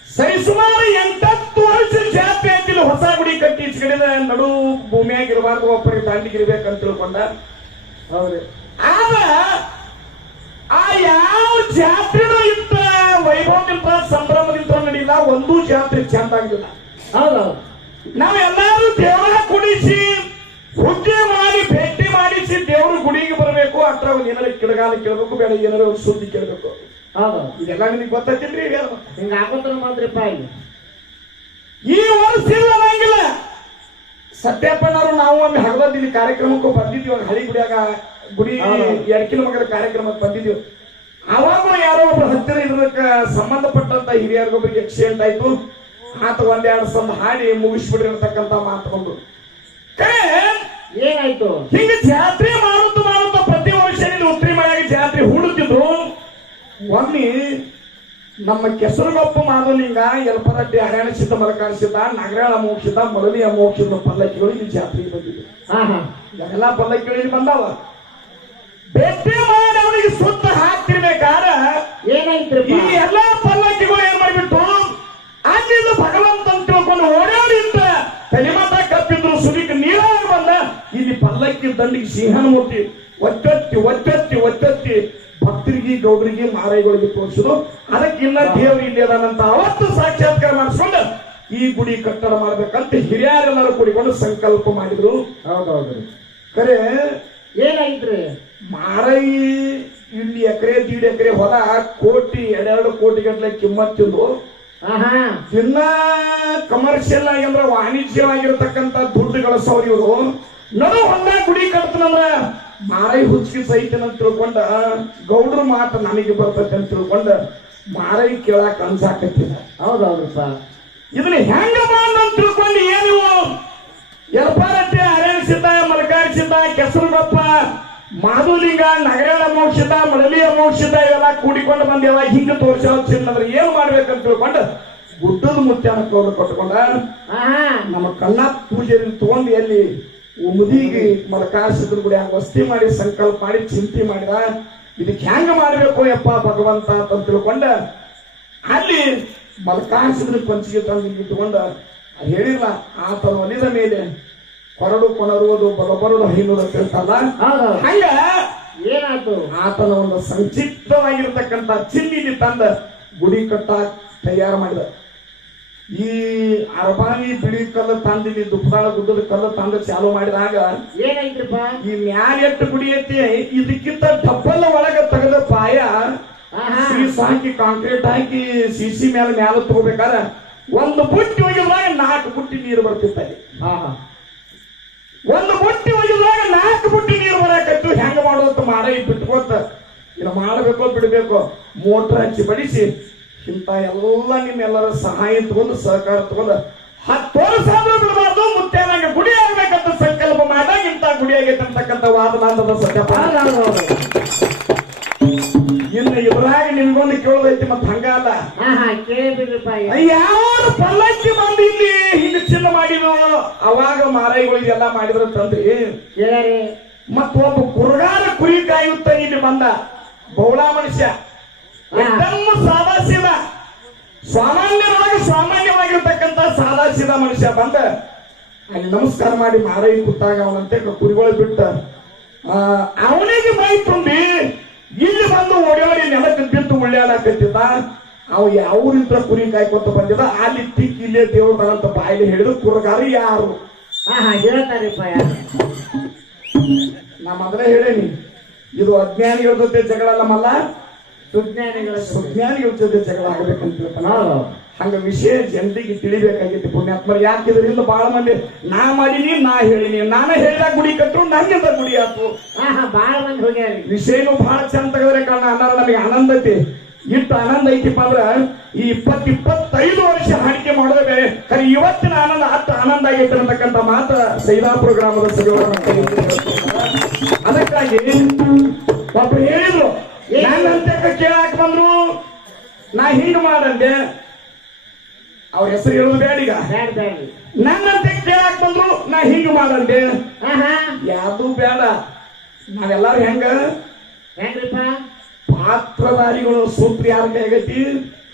ಸರಿಸುಮಾರು ಎಂಟತ್ತು ವರ್ಷ ಜಾತಿ ಅಂತಿಲ್ಲ ಹೊಸ ಗುಡಿ ಕಟ್ಟಿ ಕಡೆ ನಡು ಭೂಮಿಯಾಗಿರಬಾರ್ದು ಒಬ್ಬರಿಗೆ ದಾಂಡಿಗಿರ್ಬೇಕಂತ ತಿಳ್ಕೊಂಡ. ಹೌದು. ಆಗ ಆ ಯಾವ ಜಾತ್ರೆನೂ ಇಂತ ವೈಭವದಿಂದ ಸಂಭ್ರಮದಿಂದ ನಡೀಲ್ಲ ಒಂದೂ ಜಾತ್ರೆ ಚಂದ ಆಗಿಲ್ಲ ಹೌದೌದು ನಾವೆಲ್ಲರೂ ದೇವರ ಕುಡಿಸಿ ಪೂಜೆ ಮಾಡಿ ಭೇಟಿ ಮಾಡಿಸಿ ದೇವ್ರ ಗುಡಿಗೆ ಬರಬೇಕು. ಅತ್ರ ಒಂದು ಏನಾರ ಕಿಡಗಾಲ ಕೇಳಬೇಕು ಬೇಡ ಏನಾರ ಸುದ್ದಿ ಕೇಳಬೇಕು. ಹೌದೌದು ಇದೆಲ್ಲ ನಿಮಗೆ ಗೊತ್ತೈತಿಲ್ರಿ ಹಿಂಗ ಹಾಕೋತ್ರ ಮಾತ್ರಪ್ಪ ಇಲ್ಲಿ. ಈ ವರ್ಷ ಇಲ್ಲ ಅನ್ನಂಗಿಲ್ಲ ಸತ್ಯಪ್ಪನವರು ನಾವು ಒಮ್ಮೆ ಹಗಲದ್ದು ಇಲ್ಲಿ ಕಾರ್ಯಕ್ರಮಕ್ಕೂ ಬಂದಿದ್ವಿ ಒಂದು ಹಳಿ ಗುಡಿಯಾಗ ಗುಡಿ ಹೌದು. ಎಡಕಿನ ಮಗನ ಕಾರ್ಯಕ್ರಮಕ್ಕೆ ಬಂದಿದ್ದೀವಿ. ಅವಾಗ ಯಾರೋ ಒಬ್ರು ಹತ್ತಿರ ಇರೋದಕ್ಕೆ ಸಂಬಂಧಪಟ್ಟಂತ ಹಿರಿಯರಿಗೊಬ್ಬರಿಗೆ ಎಕ್ಸಿಡೆಂಟ್ ಆಯ್ತು. ಆತ ಒಂದೆರಡು ಸಂದ ಹಾಡಿ ಮುಗಿಸ್ಬಿಡ್ರಿ ಅಂತಕ್ಕಂತ ಮಾತು ಬಂದು ಏನಾಯ್ತು? ಹಿಂಗ ಜಾತ್ರೆ ಮಾಡುತ್ತ ಮಾಡುತ್ತ ಪ್ರತಿ ವರ್ಷ ಇಲ್ಲಿ ಉತ್ತರಿ ಮಳೆಯಾಗಿ ಜಾತ್ರೆ ಹೂಡುತ್ತಿದ್ರು. ಒಮ್ಮಿ ನಮ್ಮ ಕೆಸರುಗೊಪ್ಪ ಮಾದಲಿಂಗ ಯಲ್ಪರಡ್ಡಿ ಹರ್ಯಾಣ ಸಿದ್ಧ ಮಲಕಾಣಿಸಿದ್ದ ನಗರಾಳ ಮೋಕ್ಷಿದ್ದ ಮರಳಿ ಅಮೋಕ್ಷಿದ್ದ ಪಲ್ಲಕ್ಕಿಗಳು ಇಲ್ಲಿ ಜಾತ್ರೆಗೆ ಬಂದಿದೆ ಎಲ್ಲಾ ಪಲ್ಲಕ್ಕಿಗಳು ಇಲ್ಲಿ ಬಂದಾವ? ಭೇಟಿ ಮಾಡಿ ಅವನಿಗೆ ಸುತ್ತ ಹಾಕ್ತಿರ್ಬೇಕಾರ ಏನಾಯ್ತು ಈ ಎಲ್ಲಾ ಪಲ್ಲಕ್ಕಿಗಳು ಏನ್ ಮಾಡಿಬಿಟ್ಟು ಅಲ್ಲಿಂದ ಭಗವಂತ ಅಂತ ತಿಳ್ಕೊಂಡು ಓಡಾಡಿ ಅಂತ ತಲೆಮಾಟ ಕಪ್ಪಿದ್ರು ಸುಲಿಕ್ ನೀರಾಗಿ ಬಂದ. ಇಲ್ಲಿ ಪಲ್ಲಕ್ಕಿ ದಂಡಿಗೆ ಸಿಂಹನ ಮೂರ್ತಿ ಒತ್ತೊತ್ತಿ ಒತ್ತೊತ್ತಿ ಒತ್ತೊತ್ತಿ ಭಕ್ತರಿಗೆ ಗೌಡರಿಗೆ ಮಾರೈಗಳಿಗೆ ತೋರಿಸಿದ್ರು. ಅದಕ್ಕಿನ್ನ ದೇವರು ಇಲ್ಲಿ ಅದಾನಂತ ಅವತ್ತು ಸಾಕ್ಷಾತ್ಕಾರ ಮಾಡಿಸ್ಕೊಂಡು ಈ ಗುಡಿ ಕಟ್ಟಡ ಮಾಡ್ಬೇಕಂತ ಹಿರಿಯರೆಲ್ಲರೂ ಕೂಡಿಕೊಂಡು ಸಂಕಲ್ಪ ಮಾಡಿದ್ರು. ಹೌದೌದು ಕರೆ ಏನಾಯ್ತ್ರಿ ಮಾರಾಯಿ ಇಲ್ಲಿ ಎಕರೆ ದೀಡ್ ಎಕರೆ ಹೊಲ ಕೋಟಿ ಎರಡೆರಡು ಕೋಟಿ ಗಟ್ಟಲೆ ಕಿಮ್ಮತ್ ತಿಂದು ಇನ್ನ ಕಮರ್ಷಿಯಲ್ ಆಗಿ ಅಂದ್ರೆ ವಾಣಿಜ್ಯವಾಗಿರ್ತಕ್ಕಂಥ ದುಡ್ಡು ಗಳಿಸೋರು ಇವರು. ನಡು ಹೊಂದ ಗುಡಿ ಕಟ್ತನಂದ್ರ ಮಾರೈ ಹುಚ್ಚಿ ಅಂತ ತಿಳ್ಕೊಂಡ ಗೌಡ್ರ ಮಾತು ನನಗೆ ಬರ್ತೈತೆ ಅಂತ ತಿಳ್ಕೊಂಡ ಮಾರೈ ಕೇಳಾಕ ಅನ್ಸಾಕತ್ತಿಲ್ಲ ಸರ್. ಇದನ್ನ ಹೆಂಗ ಅಂತ ತಿಳ್ಕೊಂಡು ಏನು ಎಲ್ಪಾರಟ್ಟೆ ಅರೇಣಿಸಿದ್ದ ಕೆಸರು ಕೆಸರುಗಪ್ಪ ಮಾಧುಲಿಂಗ ನಗರ ಮೋಕ್ಷಿತ ಮಳಲಿ ಮೋಕ್ಷಿತ ಇವೆಲ್ಲ ಕೂಡಿಕೊಂಡು ಬಂದೇವ. ಹಿಂಗ ತೋರಿಸೋದ್ರೆ ಏನ್ ಮಾಡ್ಬೇಕಂತ ತಿಳ್ಕೊಂಡು ಗುಡ್ಡದ ಮುತ್ಯನ ಕೌಲು ಕಟ್ಕೊಂಡ. ನಮ್ಮ ಕಣ್ಣ ಪೂಜೆಯಲ್ಲಿ ತಗೊಂಡು ಎಲ್ಲಿ ಮುದಿಗೆ ಮಲಕಾಸಿದ್ರು ಗುಡಿ ವಸ್ತಿ ಮಾಡಿ ಸಂಕಲ್ಪ ಮಾಡಿ ಚಿಂತೆ ಮಾಡಿದ. ಇದಕ್ಕೆ ಹೆಂಗ ಮಾಡ್ಬೇಕು ಯಪ್ಪ ಭಗವಂತ ಅಂತ ತಿಳ್ಕೊಂಡ. ಅಲ್ಲಿ ಮಲಕಾಸಿದ್ರು ಪಂಚಿಗೆ ತಂದು ಇಟ್ಕೊಂಡ. ಹೇಳಿಲ್ಲ ಆತನ ಒಲಿದ ಮೇಲೆ ಕೊರಡು ಕೊಣರುವುದು ಬಲಬರುಡು ಹೇಳ್ತಾರಲ್ಲ ಹಂಗ ಏನಾಯ್ತು ಆತನ ಒಂದು ಸಂಕ್ಷಿಪ್ತವಾಗಿರ್ತಕ್ಕಂಥ ಚಿನ್ನಿಲಿ ತಂದ ಗುಡಿ ಕಟ್ಟಾಕ್ ತಯಾರು ಮಾಡಿದ. ಈ ಅರಬಾನಿ ಬಿಳಿ ಕಲ್ಲು ತಂದಿಲ್ಲಿ ದುಪ್ಪದಾಳ ಗುಡ್ಡದ ಕಲ್ಲು ತಂದು ಚಾಲು ಮಾಡಿದಾಗ ಏನಾಯ್ತಪ್ಪ ಈ ಮ್ಯಾಲೆಟ್ಟು ಗುಡಿ ಐತಿ ಇದಕ್ಕಿಂತ ಡಬ್ಬಲ್ ಒಳಗ ತೆಗೆದ ಪಾಯ ಸೀಸ್ ಹಾಕಿ ಕಾಂಕ್ರೀಟ್ ಹಾಕಿ ಸಿಸಿ ಮೇಲೆ ಮ್ಯಾಲ ತಗೋಬೇಕಾದ್ರೆ ಒಂದು ಬುಟ್ಟಿ ಒಯ್ಯುವಾಗ ನಾಲ್ಕು ಬುಟ್ಟಿ ನೀರು ಬರ್ತಿತ್ತು ಹಾ ಹಾ ಒಂದು ಬುಟ್ಟಿ ಒಯ್ಯುವಾಗ ನಾಲ್ಕು ಬುಟ್ಟಿ ನೀರು ಬರಾಕತ್ತು, ಹೆಂಗ ಮಾಡೋದು ಮಾಡ ಬಿಟ್ಕೋತ ಇದು ಮಾಡಬೇಕೋ ಬಿಡಬೇಕು, ಮೋಟರ್ ಹಚ್ಚಿ ಬಡಿಸಿ, ಇಂಥ ಎಲ್ಲ ನಿಮ್ಮೆಲ್ಲರ ಸಹಾಯ ತಗೊಂಡು, ಸಹಕಾರ ತಗೊಂಡು, ಹತ್ತು ವರ್ಷ ಆದ್ರೂ ಬಿಡಬಾರ್ದು ಮುತ್ತೇನಾಗ ಗುಡಿ ಆಗ್ಬೇಕಂತ ಸಂಕಲ್ಪ ಮಾಡ ಇಂಥ ಗುಡಿ ಆಗೈತೆ ಅಂತಕ್ಕಂಥ ವಾದ ನಂದದ ಸತ್ಯಪ್ಪ ಇವರಾಗಿ ಇದ್ರಾಗ ನಿಮ್ಗೊಂದು ಕೇಳೋದೈತಿ ಮತ್ ಹಂಗಲ್ಲ ಹಾ ಹಾ ಕೇಳಿಬಿಡ್ರಪ್ಪ. ಯಾವ ಪಲ್ಲಕ್ಕಿ ಬಂದು ಇಲ್ಲಿ ಹಿಂಗ ಚಿನ್ನ ಮಾಡಿದ್ರು ಅವಾಗ ಮಾರಾಯಿಗಳು ಇದೆಲ್ಲ ಮಾಡಿದ್ರು ತಂದ್ರಿ ಕೇಳ್ಯಾರಿ ಮತ್ತ ಒಬ್ಬ ಕುರುಗಾರ ಕುರಿ ಕಾಯುತ್ತ ಇಲ್ಲಿ ಬಂದ. ಬೌಳ ಮನುಷ್ಯ. ಸಾದಾ ಸೀದಾ ಸಾಮಾನ್ಯವಾಗಿ ಸಾಮಾನ್ಯವಾಗಿರ್ತಕ್ಕಂತ ಸಾದಾ ಸೀದಾ ಮನುಷ್ಯ ಬಂದ. ಅಲ್ಲಿ ನಮಸ್ಕಾರ ಮಾಡಿ ಮಾರಾಯಿ ಕೂತಾಗ ಅವನಂತೆ ಕುರಿಗಳು ಬಿಟ್ಟ. ಆ, ಅವನಿಗೆ ಮೈ ತುಂಬಿ ಇಲ್ಲಿ ಬಂದು ಓಡಾಡಿ ನೆಲಕ್ಕೆ ಬಿದ್ದು ಉಳ್ಳಾಡಕತ್ತಿದ್ದ ಅವ ಯಾವ್ರಿಂದ ಕುರಿ ಕಾಯ್ಕೊತ ಬಂದಿದ ಅಲ್ಲಿ ತಿಕ್ಕಿ ಇಲ್ಲೇ ದೇವ್ರ ಬರಂತ ಬಾಯಲ್ಲಿ ಹಿಡಿದು ಕುರಗಾರು ಯಾರು ಹಾ ಹಾ ಹೇಳ್ತಾರಪ್ಪ ಯಾರು ನಾ ಮೊದಲೇ ಹೇಳೇನಿ ಇದು ಅಜ್ಞಾನಿಗಳ ಜೊತೆ ಜಗಳ ಅಲ್ಲಮಲ್ಲ ಸುಜ್ಞಾನಿಗಳ. ಸುಜ್ಞಾನಿಗಳ ಜೊತೆ ಜಗಳ ಆಗ್ಬೇಕಂತ ತಿಳ್ಕೊಂಡ. ಹಂಗ ವಿಷಯ ಜನರಿಗೆ ತಿಳಿಬೇಕಾಗಿತ್ತು ಪುಣ್ಯಾತ್ಮರು. ಯಾಕೆ ಇದರಿಂದ ಬಹಳ ಮಂದಿ ನಾ ಮಾಡೀನಿ ನಾ ಹೇಳಿನಿ. ನಾನು ಹೇಳಿದಾಗ ಗುಡಿ ಕಟ್ಟರು ನಂಗಿಂದ ಗುಡಿ ಆತು. ಬಹಳ ಮಂದಿ ಹೋಗ್ಯಾರಿ ವಿಷಯನು ಬಹಳ ಚಂದ ತೆಗೆದ್ರೆ ಕಾರಣ ಅನ್ನ ನಮಗೆ ಆನಂದ ಐತಿ. ಇಷ್ಟು ಆನಂದ ಐತಿಪ್ಪ ಅಂದ್ರ ಈ ಇಪ್ಪತ್ ಇಪ್ಪತ್ತೈದು ವರ್ಷ ಹಾಡಿಕೆ ಮಾಡೋದೇ ಬೇರೆ. ಖರೆ ಇವತ್ತಿನ ಆನಂದ ಅತ್ತ ಆನಂದ ಆಗೈತೆ ಅಂತಕ್ಕಂಥ ಮಾತ್ರ ಸೈದಾಪುರ ಗ್ರಾಮದ ಸಚಿವರನ್ನ ಅದಕ್ಕಾಗಿ ಒಬ್ರು ಹೇಳಿದ್ರು. ನನ್ನಂತೆ ಕೇಳಾಕ್ ಬಂದ್ರು. ನಾ ಹಿಂಗ್ ಮಾಡಂದೆ. ಅವ್ರ ಹೆಸರು ಹೇಳೋದು ಬೇಡ ಈಗ ನನ್ನಂತೆ ಕೇಳಾಕ್ ಬಂದ್ರು ನಾ ಹಿಂಗ್ ಮಾಡಂದೆ. ಯಾವ್ದು ಬೇಡ. ನಾವೆಲ್ಲಾರು ಹೆಂಗ? ಹೆಂಗ್ರಿಪ್ಪ? ಪಾತ್ರಧಾರಿಗಳು ಸೂತ್ರ ಯಾರ ಕೈಗತಿ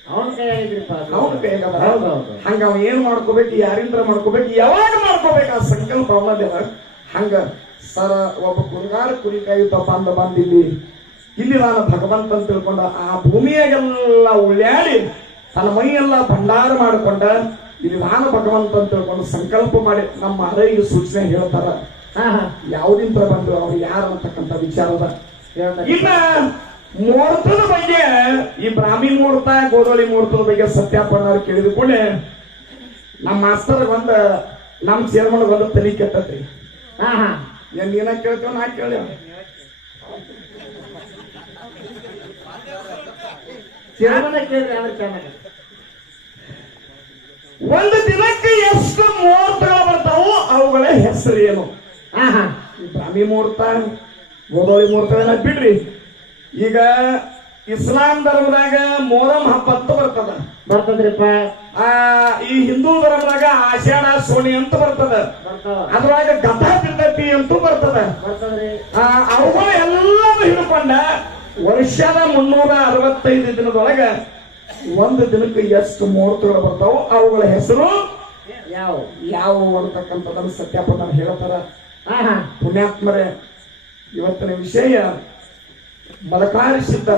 ಅವನ ಕೈ ಆಗಿದ್ರಿಪ್ಪ ಅವನ ಕೈಗದ ಹೌದು ಹಂಗ ಅವ ಏನ್ ಮಾಡ್ಕೋಬೇಕು ಯಾರಿಂದ ಮಾಡ್ಕೋಬೇಕು ಯಾವಾಗ ಮಾಡ್ಕೋಬೇಕು ಆ ಸಂಕಲ್ಪ ಅವನದೇವ ಹಂಗ ಸರ ಒಬ್ಬ ಕುರುಗಾರ ಕುರಿ ಕಾಯುತ್ತಪ್ಪ ಅಂದ ಬಂದಿಲ್ಲಿ. ಇಲ್ಲಿ ನಾನು ಭಗವಂತ ಅಂತ ತಿಳ್ಕೊಂಡ ಆ ಭೂಮಿಯಾಗೆಲ್ಲ ಉಳ್ಯಾಡಿ ತನ್ನ ಮೈಯೆಲ್ಲ ಭಂಡಾರ ಮಾಡಿಕೊಂಡ ಇಲ್ಲಿ ನಾನು ಭಗವಂತ ಅಂತ ತಿಳ್ಕೊಂಡು ಸಂಕಲ್ಪ ಮಾಡಿ ನಮ್ಮ ಅರೈಗೆ ಸೂಚನೆ ಹೇಳ್ತಾರ. ಯಾವ್ದಿಂದ ಬಂದ್ರು ಅವ್ರು ಯಾರು ಅಂತಕ್ಕಂಥ ವಿಚಾರದ? ಇನ್ನ ಮುಹೂರ್ತದ ಬಗ್ಗೆ ಈ ಬ್ರಾಹ್ಮಿ ಮೂರ್ತ ಗೋದಳಿ ಮೂರ್ತದ ಬಗ್ಗೆ ಸತ್ಯಾಪಣ್ಣ ಕೇಳಿದುಕೊಂಡೆ ಕೇಳಿದ ಕೂಡಲೇ ನಮ್ಮ ಮಾಸ್ತರ್ ಬಂದ ನಮ್ಮ ಚೇರ್ಮನ್ ಬಂದ ತಲೆ ಕೆಟ್ಟತ್ರಿ ಹಾ ಹಾ. ಏನ್ ನೀನ ಕೇಳ್ತೇವ ನಾ ಕೇಳಿ ಕೇಳಿ ಚೆನ್ನಾಗಿ? ಒಂದು ದಿನಕ್ಕೆ ಎಷ್ಟು ಮುಹೂರ್ತಗಳು ಬರ್ತಾವೋ ಅವುಗಳ ಹೆಸರು ಏನು ಹಾ. ಹಾ ಬ್ರಾಹ್ಮಿ ಮುಹೂರ್ತ ಗೋದಾವರಿ ಮುಹೂರ್ತಗಳನ್ನ ಬಿಡ್ರಿ. ಈಗ ಇಸ್ಲಾಂ ಧರ್ಮದಾಗ ಮೊಹರಂ ಹಬ್ಬ ಅಂತ ಬರ್ತದ. ಬರ್ತದ್ರಿಪ್ಪ. ಆ ಈ ಹಿಂದೂ ಧರ್ಮದಾಗ ಆಷಾಢ ಸೋಣಿ ಅಂತ ಬರ್ತದ. ಅದ್ರಾಗ ಅದ್ರೊಳಗ ಗದಾ ಬಿದ್ದತಿ ಅಂತೂ ಬರ್ತದ. ಆ, ಅವುಗಳು ಎಲ್ಲವೂ ಹಿಡ್ಕೊಂಡ ವರ್ಷದ ಮುನ್ನೂರ ಅರವತ್ತೈದು ದಿನದೊಳಗ ಒಂದು ದಿನಕ್ಕೆ ಎಷ್ಟು ಮುಹೂರ್ತಗಳು ಬರ್ತಾವೋ ಅವುಗಳ ಹೆಸರು ಯಾವ? ಯಾವ ಅಂತಕ್ಕಂಥದ್ದನ್ನು ಸತ್ಯಾಪನ ಹೇಳ್ತಾರ. ಹಾ ಹಾ. ಪುಣ್ಯಾತ್ಮರೇ ಇವತ್ತಿನ ವಿಷಯ ಬಲಕಾರಿಸಿದ್ದ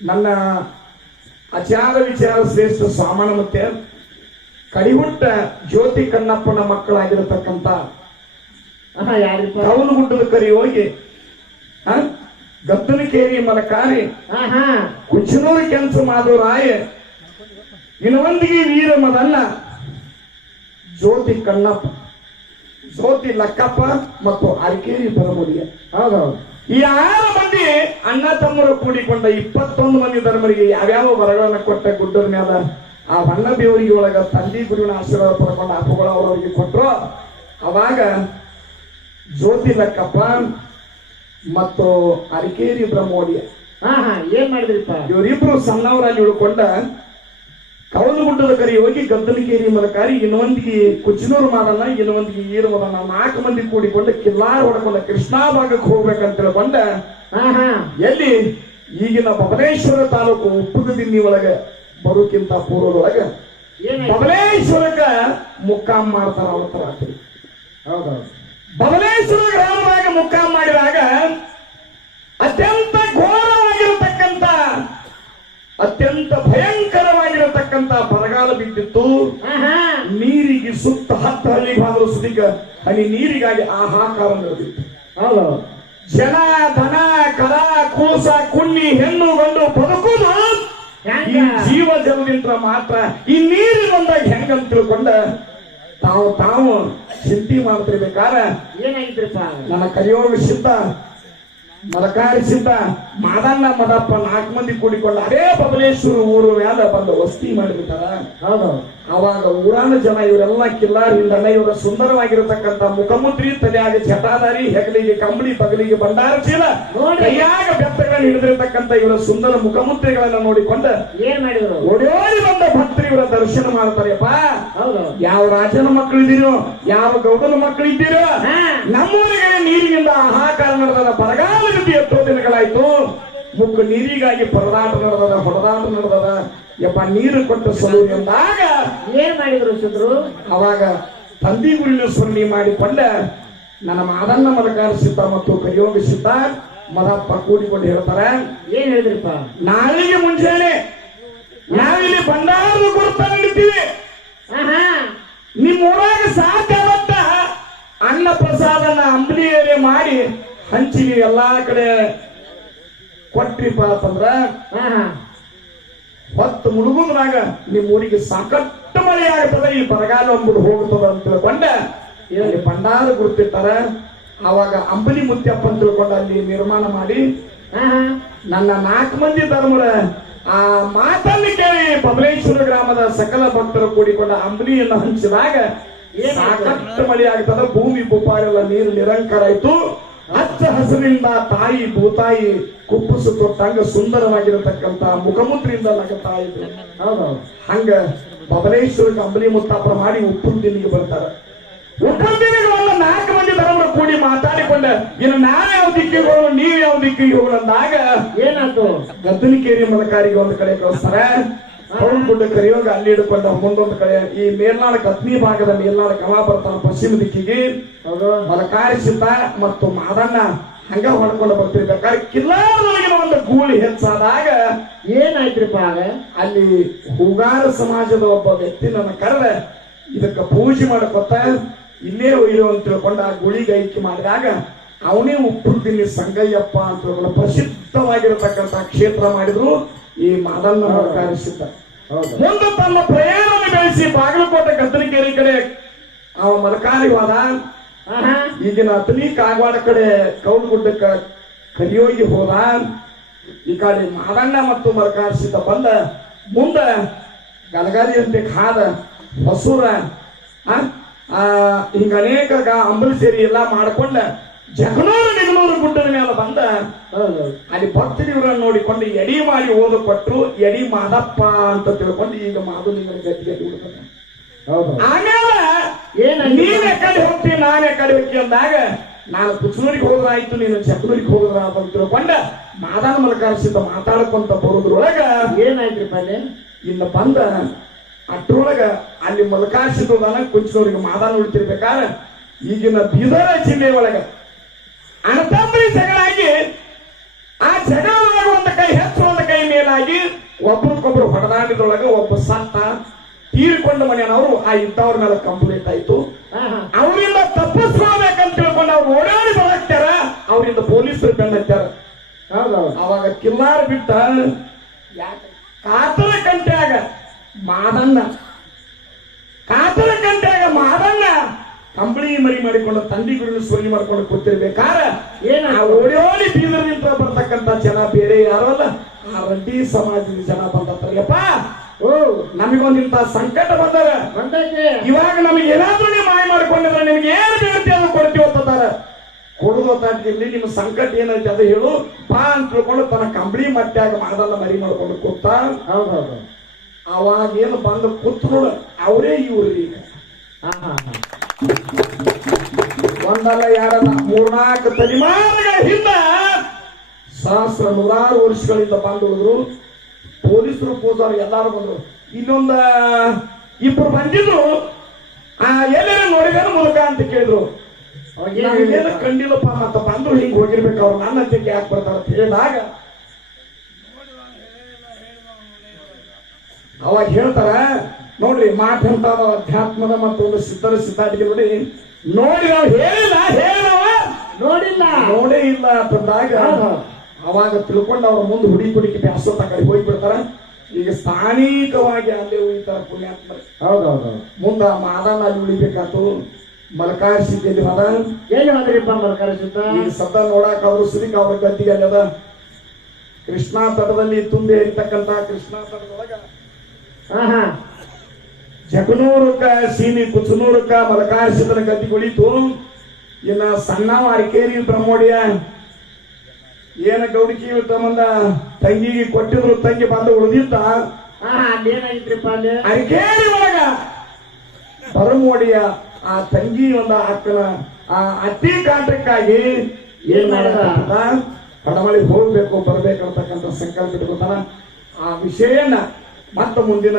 ನನ್ನ ಆಚಾರ ವಿಚಾರ ಶ್ರೇಷ್ಠ ಸಾಮಾನ್ಯ ಮತ್ತೆ ಕಡಿಹುಟ್ಟ ಜ್ಯೋತಿ ಕಣ್ಣಪ್ಪನ ಮಕ್ಕಳಾಗಿರತಕ್ಕಂಥ ಯಾರು ಯಾರಿಪ್ಪ? ಕವನಗುಡ್ಡದ ಕರಿ ಹೋಗಿ ಆ, ಗದ್ದನಕೇರಿ ಮಲಕಾರಿ ಕುಂಚನೂರು ಕೆಂಚು ಮಾಧುರಾಯ ಇನ್ನೊಂದಿಗೆ ವೀರ ಮದಲ್ಲ ಜ್ಯೋತಿ ಕಣ್ಣಪ್ಪ. ಜ್ಯೋತಿ ಲಕ್ಕಪ್ಪ ಮತ್ತು ಅರಕೇರಿ ಪರಮುಡಿಯ ಹೌದೌದು. ಈ ಆರು ಮಂದಿ ಅಣ್ಣ ತಮ್ಮರು ಕೂಡಿಕೊಂಡ ಇಪ್ಪತ್ತೊಂದು ಮಂದಿ ಧರ್ಮರಿಗೆ ಯಾವ್ಯಾವ ವರಗಳನ್ನ ಕೊಟ್ಟ ಗುಡ್ಡದ ಮೇಲೆ ಆ ಬಣ್ಣ ಬೇವರಿಗೆ ಒಳಗ ತಂದೆ ಗುರುವಿನ ಆಶೀರ್ವಾದ ಪಡ್ಕೊಂಡು ಅಪ್ಪಗಳು ಅವರವರಿಗೆ ಕೊಟ್ಟರು ಅವಾಗ ಜ್ಯೋತಿ ಲಕ್ಕಪ್ಪ ಮತ್ತು ಅರಿಕೇರಿ ಬ್ರಹ್ಮೋಡಿಯ ಹಾ ಹಾ ಏನ್ ಮಾಡಿದ್ರಿಪ್ಪ ಇವರಿಬ್ರು ಸಣ್ಣವರಾಗಿ ಉಳ್ಕೊಂಡ ಕವಲಗುಡ್ಡದ ಕರಿ ಹೋಗಿ ಗದ್ದಲಕೇರಿ ಮಲಕಾರಿ ಇನ್ನೊಂದಿಗೆ ಕುಚಿನೂರು ಮಾಡಲ್ಲ ಇನ್ನೊಂದಿಗೆ ಈರು ಮಾಡಲ್ಲ ನಾಲ್ಕು ಮಂದಿ ಕೂಡಿಕೊಂಡು ಕಿಲ್ಲಾರ ಹೊಡ್ಕೊಂಡ ಕೃಷ್ಣಾ ಭಾಗಕ್ಕೆ ಹೋಗ್ಬೇಕಂತ ತಿಳ್ಕೊಂಡ ಹಾ ಹಾ. ಎಲ್ಲಿ? ಈಗಿನ ಬಬಲೇಶ್ವರ ತಾಲೂಕು ಉಪ್ಪುಗದಿನ್ನಿ ಒಳಗ ಬರೋಕ್ಕಿಂತ ಪೂರ್ವದೊಳಗ. ಬಬಲೇಶ್ವರಕ್ಕ ಮುಕ್ಕಾಂ ಮಾಡ್ತಾರ ಅವತ್ತ ರಾತ್ರಿ ಹೌದೌದು. ಬಬಲೇಶ್ವರ ಗ್ರಾಮದಾಗ ಮುಕ್ಕಾಂ ಮಾಡಿದಾಗ ಅತ್ಯಂತ ಘೋರವಾಗಿರತಕ್ಕಂತ ಅತ್ಯಂತ ಭಯಂಕರವಾಗಿರತಕ್ಕಂತ ಬರಗಾಲ ಬಿದ್ದಿತ್ತು. ನೀರಿಗೆ ಸುತ್ತ ಹತ್ತು ಹಳ್ಳಿ ಭಾಗದ ಸುದೀಗ ಅಲ್ಲಿ ನೀರಿಗಾಗಿ ಆಹಾಕಾರ ನಡೆದಿತ್ತು. ಅಲ್ಲ ಜನ ಧನ ಕರ ಕೂಸ ಕುಣ್ಣಿ ಹೆಣ್ಣು ಗಂಡು ಬದುಕುದು. ಈ? ಜೀವ ಜಲದಿಂದ ಮಾತ್ರ ಈ ನೀರು ಬಂದಾಗ ಹೆಂಗಂತ ತಿಳ್ಕೊಂಡ ತಾವು ತಾವು ಚಿಂತೆ ಮಾಡ್ತಿರ್ಬೇಕಾದ್ರೆ ಏನಾಗಿದ್ರಪ್ಪ? ನನ್ನ ಕಲಿಯೋಗ ಸಿದ್ಧ ಮರಕಾರಿ ಸಿದ್ಧ. ಮಾದಣ್ಣ ಮದಪ್ಪ ನಾಲ್ಕು ಮಂದಿ ಕೂಡಿಕೊಂಡು ಅದೇ ಬಬಲೇಶ್ವರ ಊರು ಮ್ಯಾಲ ಬಂದು ವಸ್ತಿ ಮಾಡಿಬಿಟ್ಟಾರ. ಹೌದೌದು ಅವಾಗ ಊರಾನ ಜನ ಇವರೆಲ್ಲ ಕಿಲ್ಲಾರಿಂದ ಇವರ ಸುಂದರವಾಗಿರತಕ್ಕಂತ ಮುಖಮುದ್ರಿ ತಲೆಯಾಗ ಚಟಾದಾರಿ ಹೆಗಲಿಗೆ ಕಂಬಳಿ ಬಗಲಿಗೆ ಬಂಡಾರ ಚೀಲ. ಕೈಯಾಗ ಬೆತ್ತಗಳನ್ನು ಹಿಡಿದಿರತಕ್ಕಂತ ಇವರ ಸುಂದರ ಮುಖಮುದ್ರಿಗಳನ್ನ ನೋಡಿಕೊಂಡ ಏನ್ ಮಾಡಿದ್ರು? ಓಡೋಡಿ ಬಂದ ಭಕ್ತರು ಇವರ ದರ್ಶನ ಮಾಡ್ತಾರೆಪ್ಪ. ಯಾವ ರಾಜನ ಮಕ್ಕಳಿದ್ದೀರೋ ಯಾವ ಗೌಡನ ಮಕ್ಕಳಿದ್ದೀರೋ ಹಾ. ನಮ್ಮೂರಿಗೆ ಹಾಕಾರ ನಡೆದ ಬರಗಾಲ ಗತಿ ಎಷ್ಟೋ ದಿನಗಳಾಯ್ತು. ಮುಕ್ಕು ನೀರಿಗಾಗಿ ಪರದಾಟ ನಡೆದದ ಹೊಡೆದಾಟ ನಡೆದದ. ಯಪ್ಪ ನೀರು ಕೊಟ್ಟ ಸಲು ಎಂದಾಗ ಏನ್ ಮಾಡಿದ್ರು ಸುದ್ರು ಅವಾಗ ತಂದಿ ಸುನ್ನಿ ಮಾಡಿ ಮಾಡಿಕೊಂಡ ನನ್ನ ಮಾದನ್ನ ಮಲಕಾರ ಸಿದ್ಧ ಮತ್ತು ಕರಿಯೋಗ ಸಿದ್ಧ ಮದಪ್ಪ ಕೂಡಿಕೊಂಡು ಹೇಳ್ತಾರೆ. ಏನ್ ಹೇಳಿದ್ರಿಪ್ಪ? ನಾಳೆಗೆ ಮುಂಜಾನೆ ನಾವಿಲ್ಲಿ ಬಂಡಾರದ ಗುರುತ ನಡೀತೀವಿ ನಿಮ್ಮ ಊರಾಗ ಸಾಧ್ಯವತ್ತ ಅನ್ನ ಪ್ರಸಾದನ ಅಂಬಲಿಯರೆ ಮಾಡಿ ಹಂಚಿವಿ ಎಲ್ಲಾ ಕಡೆ ಕೊಟ್ರಿಪ್ಪ ಅಂತಂದ್ರ ಹೊತ್ತು ಮುಳುಗುದ್ರಾಗ ನಿಮ್ಮ ಊರಿಗೆ ಸಾಕಷ್ಟು ಮಳೆ ಆಗ್ತದ ಈ ಬರಗಾಲ ಅಂದ್ಬಿಟ್ಟು ಹೋಗ್ತದ ಅಂತ ತಿಳ್ಕೊಂಡ. ಇಲ್ಲಿ ಭಂಡಾರ ಗುರುತಿರ್ತಾರ. ಅವಾಗ ಅಂಬಲಿ ಮುತ್ಯಪ್ಪ ಅಂತ ತಿಳ್ಕೊಂಡು ಅಲ್ಲಿ ನಿರ್ಮಾಣ ಮಾಡಿ. ನನ್ನ ನಾಲ್ಕು ಮಂದಿ ಧರ್ಮರ ಆ ಮಾತನ್ನು ಕೇಳಿ ಬಬಲೇಶ್ವರ ಗ್ರಾಮದ ಸಕಲ ಭಕ್ತರು ಕೂಡಿಕೊಂಡ ಅಂಬಲಿಯನ್ನು ಹಂಚಿದಾಗ? ಸಾಕಷ್ಟು ಮಳೆ ಆಗ್ತದ ಭೂಮಿ ಭೂಪಾರೆಲ್ಲ ನೀರು ನಿರಂಕಾರ ಆಯ್ತು. ಹಚ್ಚ ಹಸಿರಿನಿಂದ ತಾಯಿ ಭೂತಾಯಿ ಕುಪ್ಪಸು ಕೊಟ್ಟಂಗ ಸುಂದರವಾಗಿರತಕ್ಕಂತ ಮುಖಮುದ್ರಿಯಿಂದ ನಗತಾ ಇದ್ರು. ಹೌದೌದು ಹಂಗ ಬಬಲೇಶ್ವರ ಕಂಬನಿ ಮುತ್ತಾಪರ ಮಾಡಿ ಉಪ್ಪು ದಿನಿಗೆ ಬರ್ತಾರ. ಉಪ್ಪು ದಿನಿಗೆ ಒಂದು ನಾಲ್ಕು ಮಂದಿ ಧರ್ಮರು ಕೂಡಿ ಮಾತಾಡಿಕೊಂಡ ಇನ್ನು ನಾನು ಯಾವ ದಿಕ್ಕಿಗೆ ಹೋಗೋಣ ನೀವ್ ಯಾವ ದಿಕ್ಕಿಗೆ ಹೋಗೋಣ ಅಂದಾಗ ಏನಾಯ್ತು? ಗದ್ದಲಿಕೇರಿ ಮಲಕಾರಿಗೆ ಒಂದು ಕಡೆ ಕಳಿಸ್ತಾರ. ಗುಡ್ಡ ಕರಿಯೋಗ ಅಲ್ಲಿ ಹಿಡ್ಕೊಂಡ ಮುಂದೊಂದು ಕಡೆ ಈ ಮೇಲ್ನಾಡ ಕತ್ನಿ ಭಾಗದ ಮೇಲ್ನಾಡ ಕಲಾ ಬರ್ತಾನ ಪಶ್ಚಿಮ ದಿಕ್ಕಿಗೆ ಹೌದು. ಮಲಕಾರಿ ಸಿದ್ಧ ಮತ್ತು ಮಾದಣ್ಣ ಹಂಗ ಹೊಡ್ಕೊಂಡು ಬರ್ತಿರ್ಬೇಕಾದ್ರೆ ಕಿಲ್ಲಾರದೊಳಗಿನ ಒಂದು ಗೂಳಿ ಹೆಚ್ಚಾದಾಗ ಏನಾಯ್ತ್ರಿಪ್ಪ ಅಲ್ಲಿ ಹೂಗಾರ ಸಮಾಜದ ಒಬ್ಬ ವ್ಯಕ್ತಿ ನನ್ನ ಕರೆದ ಇದಕ್ಕ ಪೂಜೆ ಮಾಡಕೊತ್ತ ಇಲ್ಲೇ ಒಯ್ಯೋ ಅಂತ ತಿಳ್ಕೊಂಡು ಆ ಗುಳಿ ಗೈಕಿ ಮಾಡಿದಾಗ ಅವನೇ ಉಪ್ಪು ತಿನ್ನಿ ಸಂಗಯ್ಯಪ್ಪ ಅಂತ ಪ್ರಸಿದ್ಧವಾಗಿರತಕ್ಕಂತ ಕ್ಷೇತ್ರ ಮಾಡಿದ್ರು. ಈ ಮಾದಲ್ನ ಹೌದು. ಮುಂದೆ ತನ್ನ ಪ್ರಯಾಣವನ್ನು ಬೆಳೆಸಿ ಬಾಗಲಕೋಟೆ ಗದ್ದಲಿಕೇರಿ ಕಡೆ ಅವ ಮಲಕಾರಿ ಹೋದ ಈಗಿನ ಅತಲಿ ಕಾಗವಾಡ ಕಡೆ ಕೌಲ್ಗುಡ್ಡಕ್ಕ ಕರಿಯೋಗಿ ಹೋದ. ಈ ಕಡೆ ಮಾದಣ್ಣ ಮತ್ತು ಮರಕಾರಿಸಿದ ಬಂದ. ಮುಂದ ಗಲಗಾರಿಯಂತೆ ಖಾದ ಹಾದ ಹೊಸೂರ ಹಿಂಗ ಅನೇಕ ಗ- ಅಂಬಲಿ ಸೇರಿ ಎಲ್ಲ ಮಾಡ್ಕೊಂಡ ಜಗನೂರು ನಿಗನೂರು ಗುಡ್ಡದ ಮೇಲೆ ಬಂದ ಅಲ್ಲಿ ಭಕ್ತರಿವರನ್ನು ನೋಡಿಕೊಂಡು ಎಡಿ ಮಾಡಿ ಓದು ಕೊಟ್ಟರು ಎಡಿ ಮಾದಪ್ಪ ಅಂತ ತಿಳ್ಕೊಂಡು ಈಗ ಮಾದು ನಿನ್ನ ಗಟ್ಟಿಗೆ ಹುಡುಕ ಹೌದು. ಆಮೇಲೆ ಏನ ನೀನ್ ಕಡೆ ಹೋಗ್ತೀನಿ ನಾನೇ ಕಡೆ ಹೋಗ್ತೀನಿ ಅಂದಾಗ ನಾನು ಕುಚನೂರಿಗೆ ಹೋಗೋದಾಯ್ತು ನೀನು ಚಕ್ನೂರಿಗೆ ಹೋದ್ರ ಅಂತ ತಿಳ್ಕೊಂಡ ಮಾದಾನ ಮಲಕಾರಿಸಿದ್ದ ಮಾತಾಡ್ಕೊಂತ ಬರೋದ್ರೊಳಗ ಏನಾಯ್ತು ಅಲ್ಲಿ? ಇನ್ನು ಬಂದ ಅಟ್ರೊಳಗ ಅಲ್ಲಿ ಮಲಕಾರಿಸಿದ ಕುಂಚಿನವ್ರಿಗೆ ಮಾದಾನ ಉಳಿತಿರ್ಬೇಕಾದ್ರೆ ಈಗಿನ ಬೀದರ ಜಿಲ್ಲೆ ಒಳಗ ಅಣತಂಬರಿ ಜಗಳಾಗಿ ಆ ಜಗಳದೊಳಗ ಒಂದು ಕೈ ಹೆಚ್ಚು ಒಂದು ಕೈ ಮೇಲಾಗಿ ಒಬ್ರಿಗೊಬ್ರು ಹೊಡೆದಾಡಿದೊಳಗೆ ಒಬ್ಬ ಸತ್ತ ತೀರ್ಕೊಂಡ ಮನೆಯವರು ಆ ಇದ್ದವ್ರ ಮೇಲೆ ಕಂಪ್ಲೀಟ್ ಆಯ್ತು ಅವರಿಂದ ತಪ್ಪಿಸ್ಕೋಬೇಕಂತ ತಿಳ್ಕೊಂಡು ಅವ್ರು ಓಡಾಡಿ ಬರಾಕ್ತಾರ ಅವರಿಂದ ಪೊಲೀಸರು ಬೆನ್ನ ಹತ್ತಾರ ಹೌದೌದು ಅವಾಗ ಕಿಲ್ಲಾರ ಬಿಟ್ಟ ಕಾತರ ಕಂಟ್ಯಾಗ ಮಾದ ಮಾದಣ್ಣ. ಕಾತರ ಕಂಟ್ಯಾಗ ಮಾದಣ್ಣ. ಕಂಬಳಿ ಮರಿ ಮಾಡಿಕೊಂಡು ತಂಡಿ ಗುಡಿನ ಸೋಲಿ ಮಾಡ್ಕೊಂಡು ಏನ ಆ ಓಡಿ ಓಡಿ ನಿಂತ್ರ ಬರ್ತಕ್ಕಂತ ಜನ ಬೇರೆ ಯಾರಲ್ಲ ಅಲ್ಲ? ಆ ರೆಡ್ಡಿ ಸಮಾಜದ ಜನ ಬಂದಪ್ಪ ಓ ನಮಗೊಂದಿಂತ ಸಂಕಟ ಬಂದಾರ ಇವಾಗ ನಮಗೆ ಏನಾದ್ರೂ ನೀವು ಮಾಯ ಮಾಡ್ಕೊಂಡಿದ್ರೆ ನಿಮ್ಗೆ ಏನು ಬೀಳುತ್ತೆ ಅದು ಕೊಡ್ತೀವಿ ಅಂತಾರ. ಕೊಡುವ ತಾಟಿಯಲ್ಲಿ ನಿಮ್ಮ ಸಂಕಟ ಏನೈತೆ ಅದು ಹೇಳು. ಬಾ ಅಂತ ತಿಳ್ಕೊಂಡು ತನ್ನ ಕಂಬಳಿ ಮಟ್ಟಾಗ ಮಾಡಲ್ಲ ಮರಿ ಮಾಡ್ಕೊಂಡು ಕೂತ. ಅವಾಗ ಏನು ಬಂದು ಕೂತ್ರು ಅವರೇ ಇವ್ರಿ ಹಾ ಹಾ ಹಾ. ಒಂದಲ್ಲ ಎರಡಲ್ಲ ಮೂರ್ನಾಲ್ಕು ತಲೆಮಾರುಗಳ ಹಿಂದ ಸಹಸ್ರ ನೂರಾರು ವರ್ಷಗಳಿಂದ ಬಂದು ಪೊಲೀಸರು ಪೋಸರು ಎಲ್ಲಾರು ಬಂದ್ರು. ಇನ್ನೊಂದ ಇಬ್ಬರು ಬಂದಿದ್ರು. ಆ ಎಲ್ಲೇನ ನೋಡಿದಾರ ಮೂಲಕ ಅಂತ ಕೇಳಿದ್ರು. ಏನು? ಕಂಡಿಲ್ಲಪ್ಪ ಮತ್ತ ಬಂದ್ರು ಹಿಂಗ್ ಹೋಗಿರ್ಬೇಕು. ಅವ್ರು ನನ್ನ ಹತ್ತಿಗೆ ಯಾಕೆ ಬರ್ತಾರ ಅಂತ ಹೇಳಿದಾಗ ಅವಾಗ ಹೇಳ್ತಾರ ನೋಡ್ರಿ ಮಾತು ಅಂತ ಅಧ್ಯಾತ್ಮದ ಮತ್ತು ಒಂದು ಸಿದ್ಧರ ಸಿದ್ಧಾಟಿಗೆ ನೋಡಿ. ನೋಡಿ ನಾವು ಹೇಳಿಲ್ಲ ಹೇಳವ ನೋಡಿಲ್ಲ. ನೋಡೇ ಇಲ್ಲ ಅಂತಂದಾಗ. ಅವಾಗ ತಿಳ್ಕೊಂಡು ಅವ್ರ ಮುಂದೆ ಹುಡಿ ಕುಡಿಕೆ ಬ್ಯಾಸೋ ಕಡೆ ಹೋಗ್ಬಿಡ್ತಾರ. ಈಗ ಸ್ಥಾನಿಕವಾಗಿ ಅಲ್ಲೇ ಉಳಿತಾರ ಪುಣ್ಯಾತ್ಮ ಹೌದು ಹೌದು ಮುಂದ ಮಾದಾನ ಅಲ್ಲಿ ಉಳಿಬೇಕಾತು. ಮಲಕಾರ ಸಿದ್ಧಿ ಮದ ಹೇಗೆ ಹೋದ್ರಿಪ್ಪ ಮಲಕಾರ ಸಿದ್ಧ? ಈಗ ಸದ್ದ ನೋಡಾಕ ಅವರು ಸುರಿಕ ಅವ್ರ ಗದ್ದಿಗೆ ಅಲ್ಲದ ಕೃಷ್ಣಾ ತಟದಲ್ಲಿ ತುಂಬಿ ಇರ್ತಕ್ಕಂತ ಕೃಷ್ಣಾ ತಟದೊಳಗ ಹಾ ಹಾ ಜಗನೂರಕ್ಕ ಸೀನಿ ಕುಚನೂರಕ್ಕ ಮಲಕಾರಿ ಗತಿ ಉಳಿತು ಇನ್ನ ಸಣ್ಣ ಅರಿಕೇರಿ ಬ್ರಹ್ಮೋಡಿಯ ಏನ ಗೌಡಿಕಿ ತಮ್ಮಂದ ತಂಗಿಗೆ ಕೊಟ್ಟಿದ್ರು ತಂಗಿ ಬಂದು ಉಳಿದಿದ್ದ? ಹಾ ಹಾ ಅಲ್ಲಿ? ಏನಾಗಿತ್ರಿಪ್ಪ ಅಲ್ಲಿ ಅರಿಕೇರಿ ಒಳಗ ಬರಮೋಡಿಯ ಆ ತಂಗಿ ಒಂದ ಅಕ್ಕನ ಆ ಅತಿ ಕಾಟಕ್ಕಾಗಿ ಏನ್ ಮಾಡದ? ಕಡಮಳಿಗೆ ಹೋಗ್ಬೇಕು ಬರ್ಬೇಕು ಅಂತಕ್ಕಂಥ ಸಂಕಲ್ಪ ಇಟ್ಕೊತಾನ. ಆ ವಿಷಯನ ಮತ್ತ ಮುಂದಿನ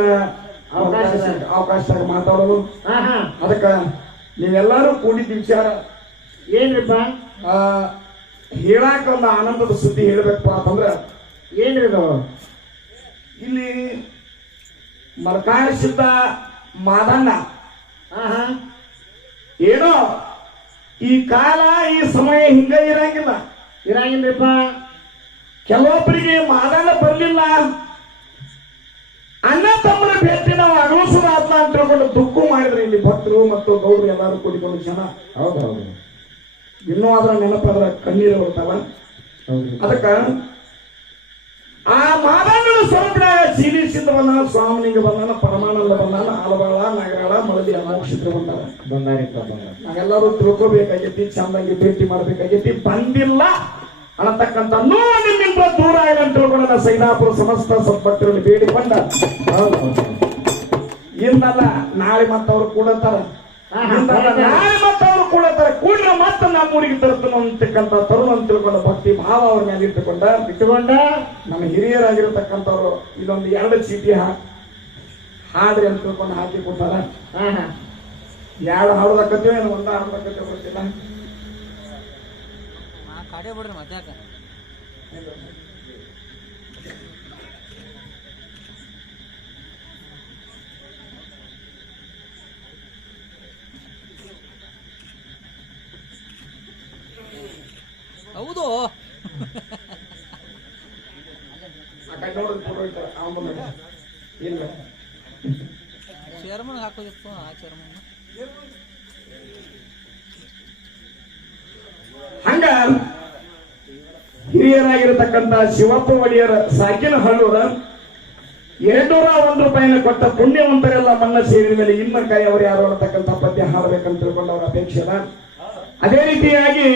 ಅವಕಾಶದಾಗ. ಅವಕಾಶ ಮಾತಾಡೋದು. ಹಾ ಹಾ. ಅದಕ್ಕ ನೀವೆಲ್ಲರೂ ಕೂಡಿದ ವಿಚಾರ. ಏನ್ರಿಪ್ಪ? ಹೇಳಾಕ ಒಂದು ಆನಂದದ ಸುದ್ದಿ ಹೇಳ್ಬೇಕಪ್ಪ ಅಂತಂದ್ರ ಏನ್ರಿ ಇಲ್ಲಿ ಮರಕಾಣಿಸಿದ್ದ ಮಾದಣ್ಣ ಏನೋ ಈ ಕಾಲ ಈ ಸಮಯ ಹಿಂಗ ಇರಂಗಿಲ್ಲ. ಇರಂಗಿಲ್ಲ ಕೆಲವೊಬ್ಬರಿಗೆ ಮಾದಣ್ಣ ಬರ್ಲಿಲ್ಲ. ಅಣ್ಣ ತಮ್ಮನ ಭೇಟಿ ನಾವು ಅಗಲಿಸೋದಾದ್ನ ಅಂತ ತಿಳ್ಕೊಂಡು ದುಃಖ ಮಾಡಿದ್ರೆ ಇಲ್ಲಿ ಭಕ್ತರು ಮತ್ತು ಗೌಡರು ಎಲ್ಲರೂ ಕೂಡಿಕೊಂಡು ಜನ. ಹೌದು ಹೌದು. ಇನ್ನೂ ಅದ್ರ ನೆನಪಾದ್ರ ಕಣ್ಣೀರು ಬರ್ತಾವ ಅದಕ್ಕ ಆ ಮಾದಣ್ಣನ ಸ್ವರೂಪನಾಗ ಜೀವಿಸಿದ ಬಂದಾನ ಸ್ವಾಮಿನಿಂಗ ಬಂದಾನ ಪರಮಾನಂದ ಬಂದಾನ ಆಲಬಾಳ ನಗರಾಳ ಮಳದಿ ಅಮೋಕ್ಷಿತ್ರ ಬಂದಾನ ಬಂದಾರಿಪ್ಪ ಬಂದಾರ ನಾವೆಲ್ಲರೂ ತಿಳ್ಕೋಬೇಕಾಗೈತಿ ಚಂದಾಗಿ ಭೇಟಿ ಮಾಡ್ಬೇಕಾಗೈತಿ ಬಂದಿಲ್ಲ. ಅನ್ನತಕ್ಕಂಥ ನೋವು ನಿಮ್ಮಿಂದ ದೂರ ಆಗಿಲ್ಲ ಅಂತ ತಿಳ್ಕೊಂಡ ಸೈನಾಪುರ ಸಮಸ್ತ ಸಂಪತ್ತಿನಲ್ಲಿ ಬೇಡಿಕೊಂಡ ಇಂದಲ್ಲ ನಾಳೆ ಮತ್ತವ್ರು ಕೂಡತಾರ. ನಾಳೆ ಮತ್ತೆ ಕೂಡತಾರ. ಕೂಡ್ರ ಮತ್ತೆ ನಮ್ಮ ಊರಿಗೆ ತರ್ತಾನ ಅಂತಕ್ಕಂಥ ತರುಣ ಅಂತ ತಿಳ್ಕೊಂಡ ಭಕ್ತಿ ಭಾವ ಅವ್ರ ಮೇಲೆ ಇಟ್ಟುಕೊಂಡ. ಇಟ್ಟುಕೊಂಡ? ನಮ್ಮ ಹಿರಿಯರಾಗಿರತಕ್ಕಂಥವ್ರು ಇದೊಂದು ಎರಡು ಚೀಟಿ ಹಾ ಹಾಡ್ರಿ ಅಂತ ತಿಳ್ಕೊಂಡು ಹಾಕಿ ಕೊಟ್ಟಾರ ಎರಡು ಏನು ಒಂದ ಹಾಡೋದಕ್ಕತ್ತೀವಿ ಗೊತ್ತಿಲ್ಲ. ಕಾಡೇ ಬಿಡ್ರಿ ಮತ್ತೆ ಯಾಕೆ ಹೌದು ಆ ಕಡೆ ನೋಡಿದ್ರೆ ಫೋಟೋ ಇಟ್ಟಾರ ಅವ್ನು ಬಂದ ಇಲ್ಲ ಚೇರ್ಮನ್ ಹಾಕೋದಿತ್ತು ಆ ಚೇರ್ಮನ್ ಹಂಗ ಹಿರಿಯರಾಗಿರತಕ್ಕಂತ ಶಿವಪ್ಪ ಒಡೆಯರ ಸಾಕಿನ ಹಳ್ಳೂರ ಎರಡ್ನೂರ ಒಂದು ರೂಪಾಯಿನ ಕೊಟ್ಟ ಪುಣ್ಯವಂತರೆಲ್ಲ ಮನ್ನ ಸೇರಿದ ಮೇಲೆ ಇನ್ನ ಕೈ ಅವರು ಯಾರು ಅನ್ನತಕ್ಕಂಥ ಪದ್ಯ ಹಾಡಬೇಕಂತ ತಿಳ್ಕೊಂಡು ಅವರ ಅಪೇಕ್ಷೆ ಅದ. ರೀತಿಯಾಗಿ